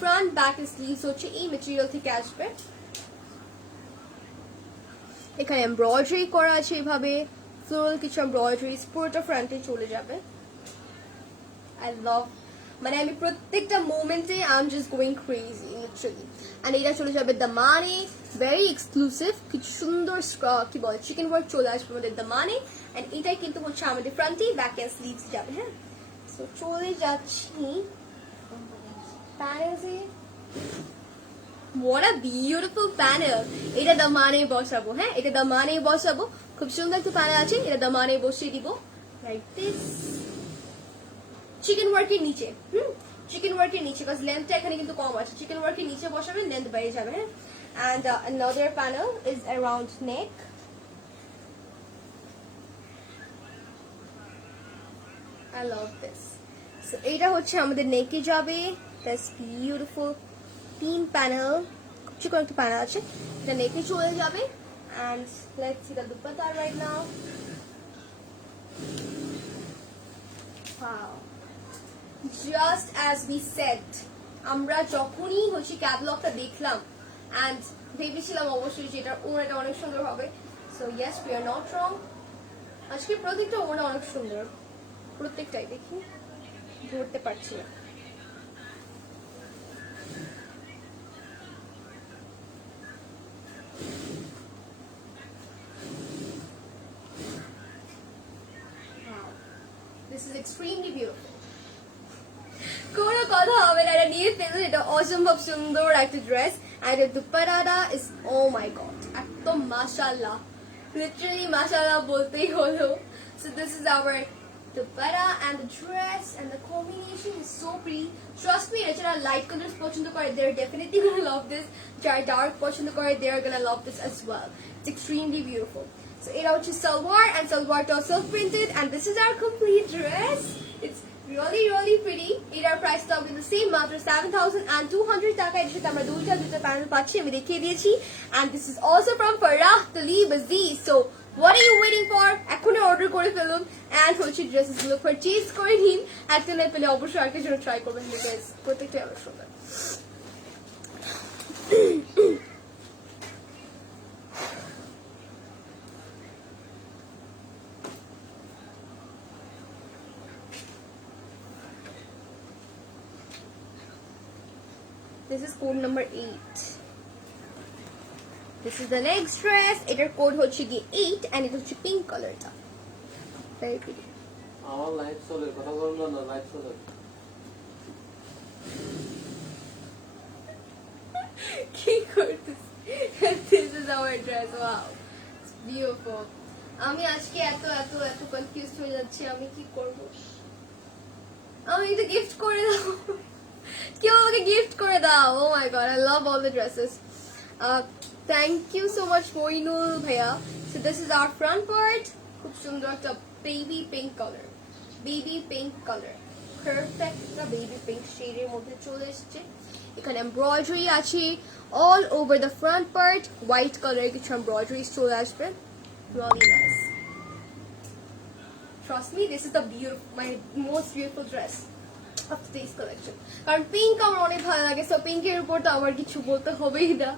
ফ্রন্ট ব্যাক এন্ড স্লিভস হচ্ছে এই মেটেরিয়াল থেকে আসবে। এখানে এমব্রয়ডারি করা আছে, এভাবে ফ্লোরাল কিছু এমব্রয়ডারি পুরোটা ফ্রন্টে চলে যাবে। আই লাভ, মানে আমি প্রত্যেকটা মোমেন্টে I am just going crazy literally. And এটা চলে যাবে দামানে, ভেরি এক্সক্লুসিভ, কিছু সুন্দর কি বলে চিকেন ওয়ার্ক চলে আসবে আমাদের দামানে। এন্ড এটাই কিন্তু হচ্ছে আমাদের ফ্রন্টে, ব্যাক এন্ড স্লিভস যাবে। হ্যাঁ, সো চলে যাচ্ছি প্যানেলসে। What a beautiful panel! এটা দামানে বসাবো। হ্যাঁ, এটা দামানে বসাবো, খুব সুন্দর একটা প্যানেল আছে, এটা দামানে বসিয়ে দিব লাইক দিস। চিকেন ওয়ার্কের নিচে, চিকেন ওয়ার্কের নিচে, বাস লেন্থটা এখানে কিন্তু কম আছে, চিকেন ওয়ার্কের নিচে বসাবেন, লেন্থ বেড়ে যাবে। হ্যাঁ, and another panel is around neck. I love this. So এটা হচ্ছে আমাদের নেকে যাবে, that's beautiful. 3 প্যানেল, খুব চিকন একটা প্যানেল আছে, এটা নেকে চলে যাবে। and let's see the dupatta right now. Wow, just as we said, আমরা যখনই হচ্ছে ক্যাটালগটা দেখলাম and ভেবেছিলাম অবশ্যই যে এটার ওড়নাটা অনেক সুন্দর হবে। So yes, we are not wrong. আজকে প্রত্যেকটা ওড়না অনেক সুন্দর, প্রত্যেকটাই। দেখি, ধরতে পারছি না। This is extremely beautiful. কোনো কথা হবে না, এটা নিয়ে ফেলুন, এটা অসম্ভব সুন্দর একটা dress. and the dupatta is, oh my god, একদম মাশাআল্লাহ, literally মাশাআল্লাহ বলতেই হলো। so this is our dupatta and the dress and the combination is so pretty. Trust me, যারা লাইট কালার্স পছন্দ করে, they're definitely gonna love this. যারা dark পছন্দ করে, they're gonna love this as well. It's extremely beautiful. So এটা হচ্ছে salwar, and সালোয়ারটা self printed, and this is our complete dress. It's really really pretty. এটার প্রাইসটা হবে the same, মাত্র 7,200 টাকা। এর সাথে আমরা দুইটা প্যানেল পাচ্ছি, আমি দেখিয়ে দিয়েছি। and this is also from Farah Talib Aziz. So what are you waiting for? এখনই অর্ডার করে ফেলুন and হচ্ছে ড্রেসেস গুলো পারচেজ করে নিন। একটা না পেলে অবশ্যই আরেকটা জন্য ট্রাই করবেন, বিকজ প্রত্যেকটাই অনেক সুন্দর। This is code number 8. This is the next dress. এটার কোড হচ্ছে কি 8 and এটা হচ্ছে পিঙ্ক কালারটা। Very pretty. আমার লাইট চলে, কথা বলবো না, লাইট চলে। কি করতেছ? This is our dress. Wow. It's beautiful. আমি আজকে এত কনফিউজ হয়ে যাচ্ছি, আমি কি করব? আমি এটা গিফট করে দাও, কেউ আমাকে গিফট করে দাও। Oh my god, I love all the dresses. Thank you so much Moinul bhaiya. So this is our front part, খুব সুন্দর একটা baby pink color, baby pink color, perfect একটা baby pink shade এর মধ্যে চলে এসেছে। এখানে এমব্রয়ডারি আছে all over the front part, white color কিছু এমব্রয়ডারি চলে আসবে, really nice. Trust me, this is the beautiful, my most beautiful dress of today's collection. কারণ পিঙ্ক আমার অনেক ভালো লাগে, সো পিঙ্কের উপর তো আমার কিছু বলতে হবেই না।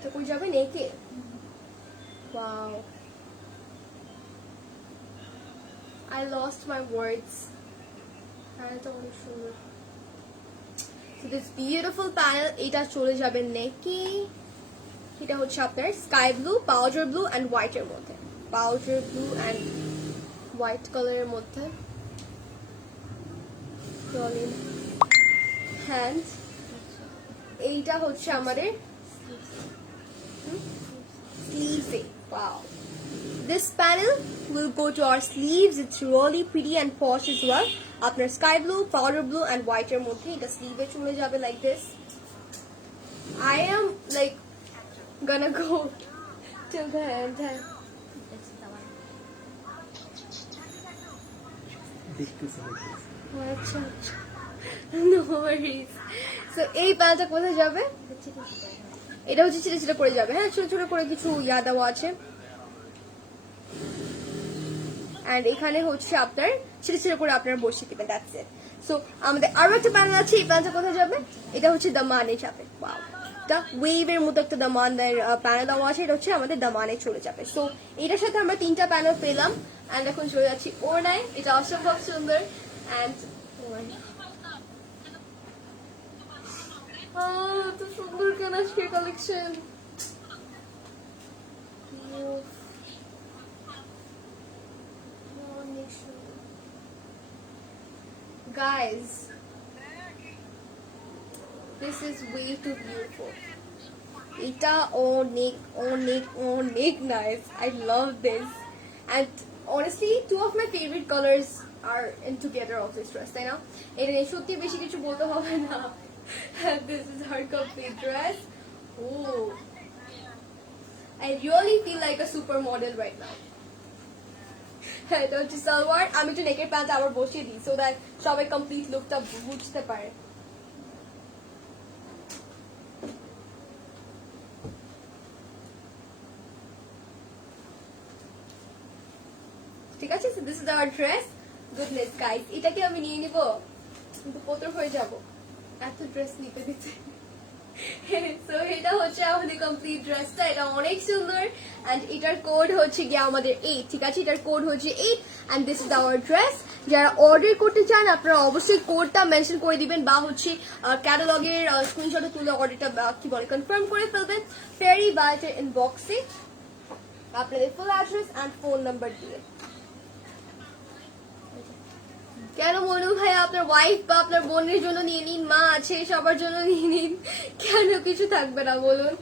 তো কই যাবে নেকে? Wow, I lost my words. এটা অনেক সুন্দর। So this beautiful panel, এটা চলে যাবে নেকে। এটা হচ্ছে আপনার sky blue, powder blue and white এর মধ্যে, পাউডার ব্লু এন্ড হোয়াইট কালারের মধ্যে। হ্যান্ড, এইটা হচ্ছে আমাদের স্লিভসে। Wow, this panel will go to our sleeves. It's really pretty and posh as well. আপনার sky blue, powder blue and white এর মধ্যে এটা স্লিভে চলে যাবে like this. I am like gonna go till the end. আচ্ছা, no worries. So এই প্যান্টটা কোথায় যাবে? এটা হচ্ছে ছিটে ছিটে করে যাবে। হ্যাঁ, ছোট ছোট করে কিছু ইয়া দেওয়া আছে। and এখানে হচ্ছে আপনার ছিটে ছিটে করে আপনারা বসিয়ে দিবেন, দ্যাটস ইট। সো আমাদের আরো একটা প্যানেল আছে, এই প্যানেলটা কোথায় যাবে? এটা হচ্ছে দামানে যাবে। ওয়াও, একটা ওয়েভের মতো একটা দামান প্যানেল দেওয়া আছে, এটা হচ্ছে আমাদের দামানে চলে যাবে। সো এটার সাথে আমরা 3টা প্যানেল পেলাম অ্যান্ড এখন চলে যাচ্ছি ওড়নায়। এটা অসম্ভব সুন্দর অ্যান্ড এত সুন্দর কেন আজকে collection. Guys, this is way too beautiful. এটা অনেক nice. I love this. And honestly, two of my favorite colors are in together of this dress, তাই না? এটা নিয়ে সত্যি বেশি কিছু বলতে হবে না। And this is her complete dress. Oh, I really feel like a supermodel right now. এটা হচ্ছে সালোয়ার। আমি একটু নেকের প্যান্ট আবার বসিয়ে দিই সো দ্যাট সবাই কমপ্লিট লুকটা বুঝতে পারে। ঠিক আছে, so this is our dress. Goodness guys, এটাকে আমি নিয়ে নিব কিন্তু পোতর হয়ে যাব এত ড্রেস নিতে দিতে। সো এটা হচ্ছে আমাদের কমপ্লিট ড্রেসটা। এটা অনেক সুন্দর এন্ড এটার কোড হচ্ছে গিয়ে আমাদের 8। ঠিক আছে, এটার কোড হচ্ছে 8 and this is our dress. যারা অর্ডার করতে চান আপনারা অবশ্যই কোডটা মেনশন করে দিবেন বা হচ্ছে ক্যাটালগের স্ক্রিনশটে তুলে অর্ডারটা কি বলে কনফার্ম করে ফেলবেন ফেরি বায়োটের ইনবক্সে আপনাদের full address and phone number দিবেন। কেন মনু ভাই আপনার ওয়াইফ বা আপনার বোনের জন্য নিয়ে নিন, মা আছে সবার জন্য নিয়ে নিন, কেন কিছু থাকবে না বলুন।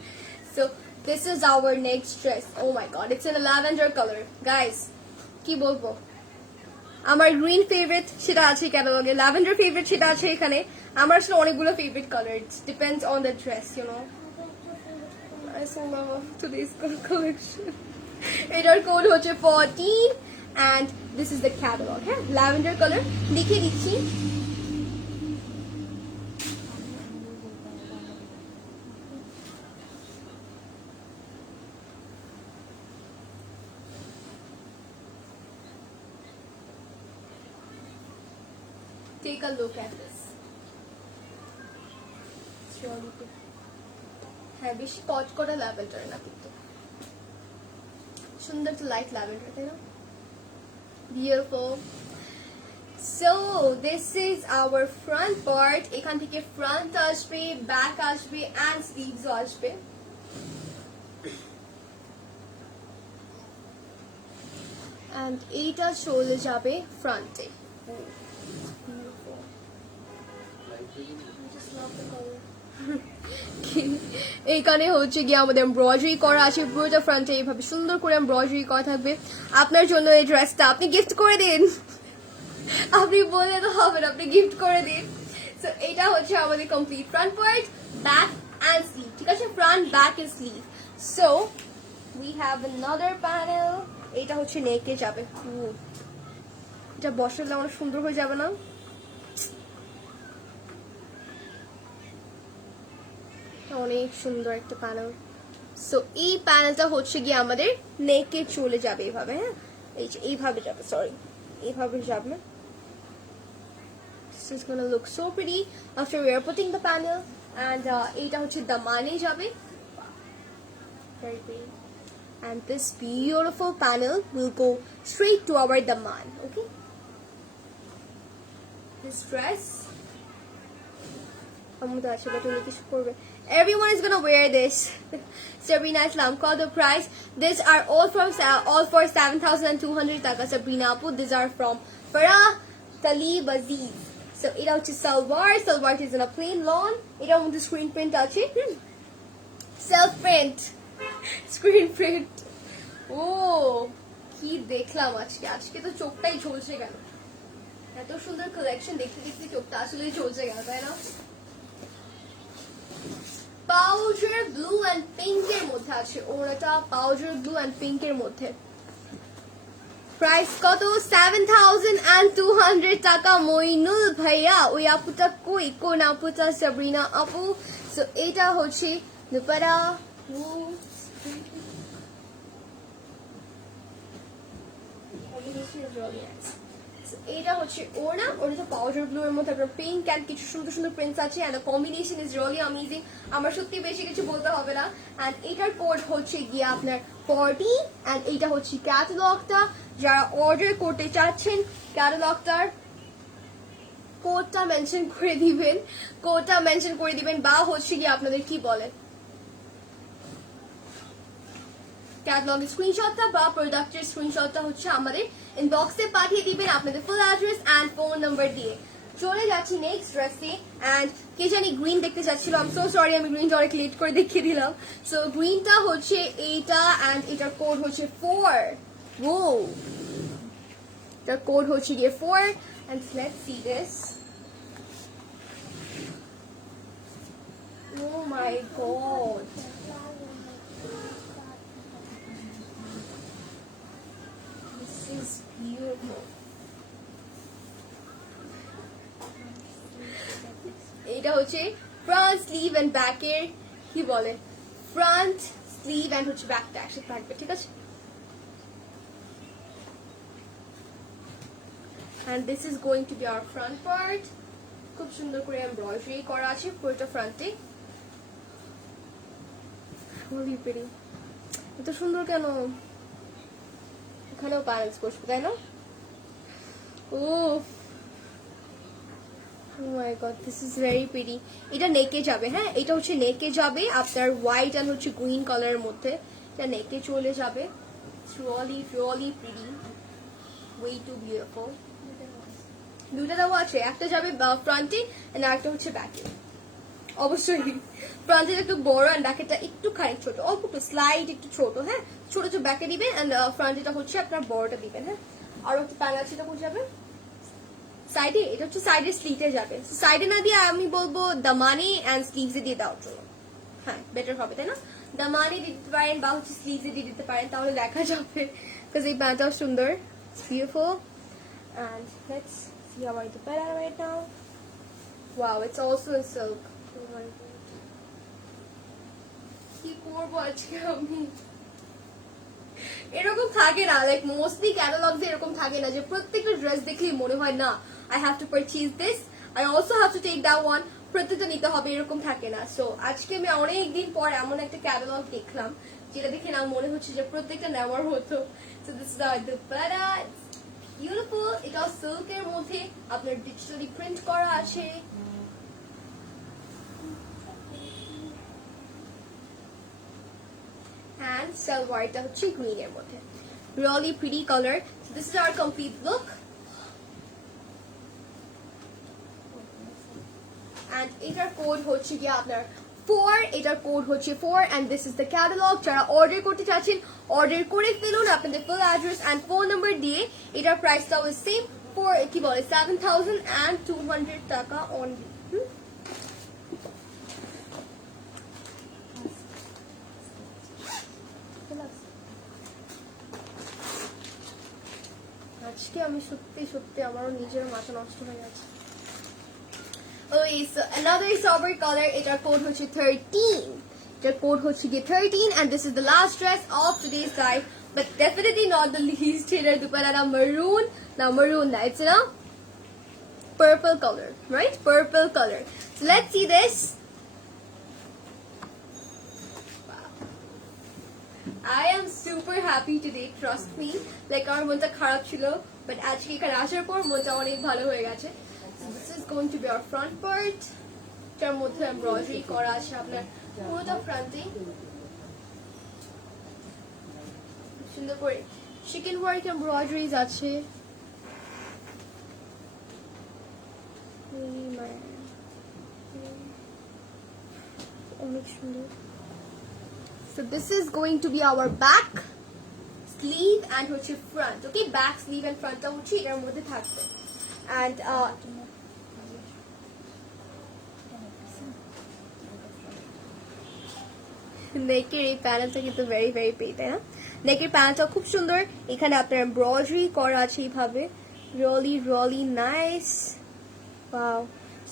So this is our next dress. Oh my god, it's in a lavender colour. Guys কি বলবো, আমার গ্রিন ফেভারিট সেটা আছে ক্যাটালগে, ল্যাভেন্ডার ফেভারিট সেটা আছে এখানে। আমার আসলে অনেকগুলো favourite colour, it's depends on the dress, you know. I so love today's collection. এটার কোড হচ্ছে 14 and this is the catalog. হ্যাঁ, ল্যাভেন্ডার কালার লিখে দিচ্ছি। Take a look at this. হ্যাঁ, বেশি কটকটা ল্যাভেন্ডার না কিন্তু সুন্দর তো লাইট ল্যাভেন্ডার, তাই না? Beautiful. So this is our front part. এখান থেকে front আসবে, back আসবে and sleeves আসবে। And এইটা চলে যাবে ফ্রন্টে। এইখানে হচ্ছে গিয়ে আমাদের এমব্রয়ডারি করা আছে পুরোটা ফ্রন্টে, এইভাবে সুন্দর করে এমব্রয়ডারি করা থাকবে। আপনার জন্য এই ড্রেসটা আপনি গিফট করে দিন, আপনি বলে তো হবে না, আপনি গিফট করে দিন। সো এটা হচ্ছে আমাদের complete front part, back end sleeve. ঠিক আছে, front, back end sleeve. So we have another panel. এটা হচ্ছে নেকে যাবে। এটা বসালে অনেক সুন্দর হয়ে যাবে না? অনেক সুন্দর একটা প্যানেল। সো এই প্যানেলটা হচ্ছে গিয়ে আমাদের নেকে চলে যাবে এইভাবে। হ্যাঁ, এই যে এইভাবে যাবে, সরি এইভাবে যাবে। This is gonna look so pretty after we are putting the panel and এইটা হচ্ছে দামানে যাবে। Very pretty. And this beautiful panel will go straight to our daman. Okay, this dress everyone is gonna wear this. Sabrina Islam, call the price. These are all for 7,200 taka. Sabrina Apu, these are from Farah Talib Aziz. So এটা হচ্ছে salwar is in a plain lawn. এটার মধ্যে screen print আছে, self print, screen print. ও কি দেখলাম আজকে তো চোখটাই ঝলসে গেল। এত সুন্দর কালেকশন দেখতে দেখতে চোখটা আসলে ঝলসে গেল, তাই না? পাউডার ব্লু এন্ড পিঙ্ক এর মধ্যে আছে ওনাটা, পাউডার ব্লু এন্ড পিঙ্ক এর মধ্যে। প্রাইস কত? 7,200 টাকা। মইনুল ভাইয়া, ওই আপুটা কই? কোন আপুটা? সাবরিনা আপু। সো এটা হচ্ছে দুপাটা। এটা হচ্ছে ওড়না, ওটা পাউডার ব্লু এর মধ্যে আপনার পিঙ্ক এন্ড কিছু সুন্দর সুন্দর প্রিন্টস আছে and the combination is really amazing. আমার সত্যি বেশি কিছু বলতে হবে না। এন্ড এটার কোড হচ্ছে গিয়ে আপনার 40 এন্ড এইটা হচ্ছে ক্যাটালগটা। যারা অর্ডার করতে চাচ্ছেন ক্যাটালগটার কোডটা মেনশন করে দিবেন, কোডটা মেনশন করে দিবেন, বা হচ্ছে গিয়ে আপনাদের কি বলে ক্যাটালগের স্ক্রিনশটটা বা প্রোডাক্টের স্ক্রিনশটটা হচ্ছে আমাদের ইনবক্সে পাঠিয়ে দিবেন আপনাদের full address and phone number দিয়ে। চলে যাচ্ছি নেক্সট ড্রেসে এন্ড কে জানি গ্রিন দেখতে চাচ্ছিল, আই এম সো সরি আমি গ্রিনটা অনেক লেট করে দেখিয়ে দিলাম। সো গ্রিনটা হচ্ছে এইটা এন্ড এটার কোড হচ্ছে 4। ও এটার কোড হচ্ছে গিয়ে 4 and let's see this. Oh my god, is beautiful. এটা হচ্ছে ফ্রন্ট স্লিভ এন্ড ব্যাকের কি বলে ফ্রন্ট স্লিভ এন্ড হচ্ছে ব্যাকটা একসাথে থাকবে, ঠিক আছে। and this is going to be our front part. খুব সুন্দর করে এমব্রয়ডারি করা আছে পুরোটা ফ্রন্টে। really pretty, এত সুন্দর কেন, এখানেও ব্যালেন্স করছে তাই না। Oh my god, this is very pretty. এটা নেকে যাবে, হ্যাঁ এটা হচ্ছে নেকে যাবে আপনার হোয়াইট এন্ড হচ্ছে গ্রিন কালারের মধ্যে, এটা নেকে চলে যাবে। Really really pretty, way to beautiful. দুটো দেওয়া আছে, একটা যাবে ফ্রন্টে এন্ড আরেকটা হচ্ছে ব্যাকে। অবশ্যই ফ্রন্টের একটু বড় এন্ড ব্যাকেটা একটু খানিক ছোট, অল্প একটু স্লাইড একটু ছোট, হ্যাঁ ছোট ছোট ব্যাকে দিবেন এন্ড ফ্রন্টেটা হচ্ছে আপনার বড়টা দিবেন। হ্যাঁ আর একটা প্যান আছে, এটা কোথায় যাবে সাইডে, এটা হচ্ছে সাইডের স্লিটে যাবে। সাইডে না দিয়ে আমি বলবো দামানে এন্ড স্লিভসে দিয়ে দেওয়ার জন্য, হ্যাঁ বেটার হবে তাই না। দামানে দিতে পারেন বা হচ্ছে স্লিভসে দিয়ে দিতে পারেন, তাহলে দেখা যাবে বিকজ এই প্যান্টটাও সুন্দর, it's beautiful. And let's see how I dupatta right now. Wow, it's also in silk. কি করবো আজকে আমি, এরকম থাকে না, লাইক মোস্টলি ক্যাটালগস এরকম থাকে না যে প্রত্যেকটা ড্রেস দেখলেই মনে হয় না I have to purchase this, I also have to take that one, প্রত্যেকটা নিতে হবে এরকম থাকে না। সো আজকে আমি অনেকদিন পর এমন একটা ক্যাটালগ দেখলাম যেটা দেখে না মনে হচ্ছে যে প্রত্যেকটা নেওয়ার হতো। So this is the dupatta, beautiful. এটাও সিল্কের মধ্যে আপনার ডিজিটালি প্রিন্ট করা আছে। and সালোয়ারটা হচ্ছে গ্রিন এর মধ্যে, really pretty color. So this is our complete look and এটার কোড হচ্ছে কি আপনার 4, এটার কোড হচ্ছে 4 and this is the catalog. যারা অর্ডার করতে চাচ্ছেন অর্ডার করে ফেলুন আপনাদের full address and phone number দিয়ে। এটার প্রাইসটাও সেম ফর কি বলে 7,200 টাকা অনলি। আজকে আমি সত্যি সত্যি আমারও নিজের মাথা নষ্ট হয়ে গেছে। Okay, so another sober color, এটার কোড হচ্ছে 13, এটার কোড হচ্ছে গিয়ে 13 and this is the last dress of today's live, but definitely not the least. এটার দুপাট্টা maroon, now maroon না, it's a purple color, right? Purple color. So let's see this. I am super happy today, trust me. Like আমার মনটা খারাপ ছিল, but আজকে এখানে আসার পর মনটা অনেক ভালো হয়ে গেছে। So this is going to be our front part. যার মধ্যে এমব্রয়ডারি করা আছে আপনার পুরোটা ফ্রন্টে, সুন্দর করে চিকেন ওয়ার্ক এমব্রয়ডারিজ আছে। অনেক সুন্দর। So this is going to be our back sleeve and হচ্ছে front, okay? Back sleeve and front টা হচ্ছে এর মধ্যে থাকবে and নেকের এই প্যানেলটা কিন্তু ভেরি ভেরি প্রিটি, তাই না? নেকের প্যানেলটা খুব সুন্দর, এখানে আপনার এমব্রয়ডারি করা আছে এইভাবে, really really nice. Wow,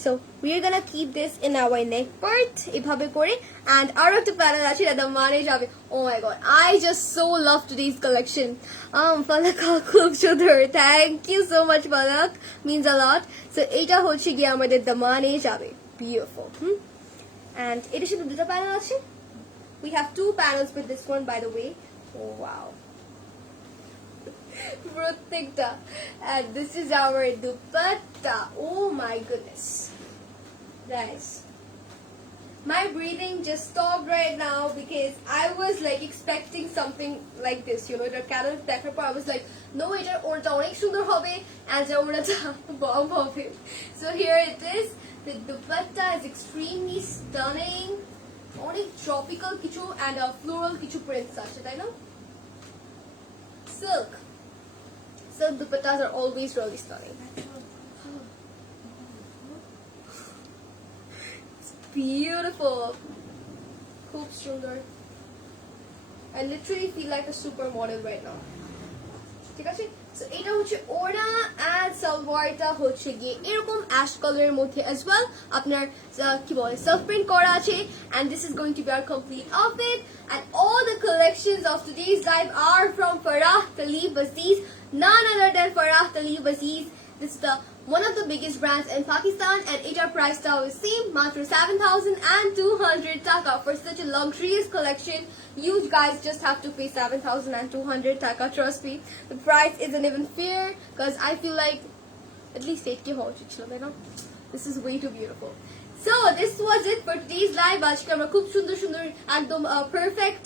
So we're gonna keep this in our neck part এভাবে করে, and আরো একটা প্যানেল আছে এটা মানে যাবে. Oh my god, I just so love today's collection. Palak খুব সুন্দর, thank you so much Palak, means a lot. So এটা হচ্ছে গিয়ে আমাদের দামানে যাবে, beautiful. And এটা শুধু দুটো প্যানেল আছে. We have 2 panels with this one, by the way. Oh wow. প্রত্যেকটা. And this is our dupatta. Oh my goodness. Guys, my breathing just stopped right now because I was like expecting something like this, you know, the carrot decker part. I was like, no, এটা ওটা অনেক সুন্দর হবে and ওটা bomb হবে. So here it is. The dupatta is extremely stunning. অনেক tropical কিছু and floral কিছু prints আছে, তাই না? Silk dupattas are always really stunning. It's beautiful. খুব সুন্দর. I literally feel like a supermodel right now. ঠিক আছে? So এটা হচ্ছে ওড়না and সালোয়ারটা হচ্ছে গিয়ে এরকম অ্যাশ কালারের মধ্যে as well. আপনার কি বলে self print করা আছে, and this is going to be our complete outfit, and all the collections of today's live are from Farah Talib Aziz, none other than Farah Talib Aziz. This is one of the biggest brands in Pakistan, and its price tag is same, matra 7,200 taka for such a luxurious collection. You guys just have to pay 7,200 taka. Trust me, the price isn't even fair because I feel like at least 8K ho chilo, you know. This is way too beautiful. So this was it for today's live. আজকে আমরা খুব সুন্দর সুন্দর একদম perfect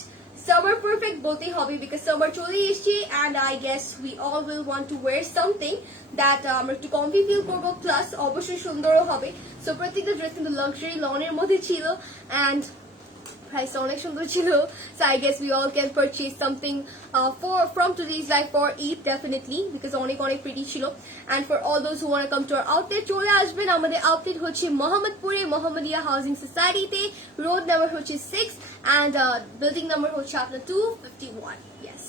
summer perfect বলতে হবে because summer চলে এসেছে, and I guess we all will want to wear something that আমরা একটু comfy feel করব, plus অবশ্যই সুন্দরও হবে. So প্রত্যেকটা ড্রেস কিন্তু luxury লনের মধ্যে ছিল, and price অনেক সুন্দর ছিল. So I guess we all can purchase something from today's live for Eid definitely because অনেক pretty ছিল. And for all those who want to come to our outlet, চলে আসবেন. আমাদের outlet হচ্ছে মোহাম্মদপুরে মোহাম্মদিয়া হাউজিং সোসাইটিতে, রোড নাম্বার হচ্ছে 6 and building number হচ্ছে আপনার 251. Yes.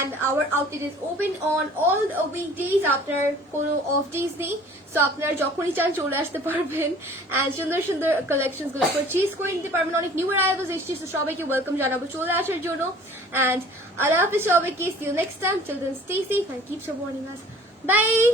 And our outlet is open on all the weekdays, আপনার কোনো off days নেই. So আপনারা যখনই চান চলে আসতে পারবেন and সুন্দর সুন্দর collections গুলো purchase করে নিতে পারবেন. অনেক new arrivals এসেছে, so সবাইকে welcome জানাবো চলে আসার জন্য. And আল্লাহ হাফেজ সবাইকে, see you next time. Till then stay safe and keep supporting us. Bye.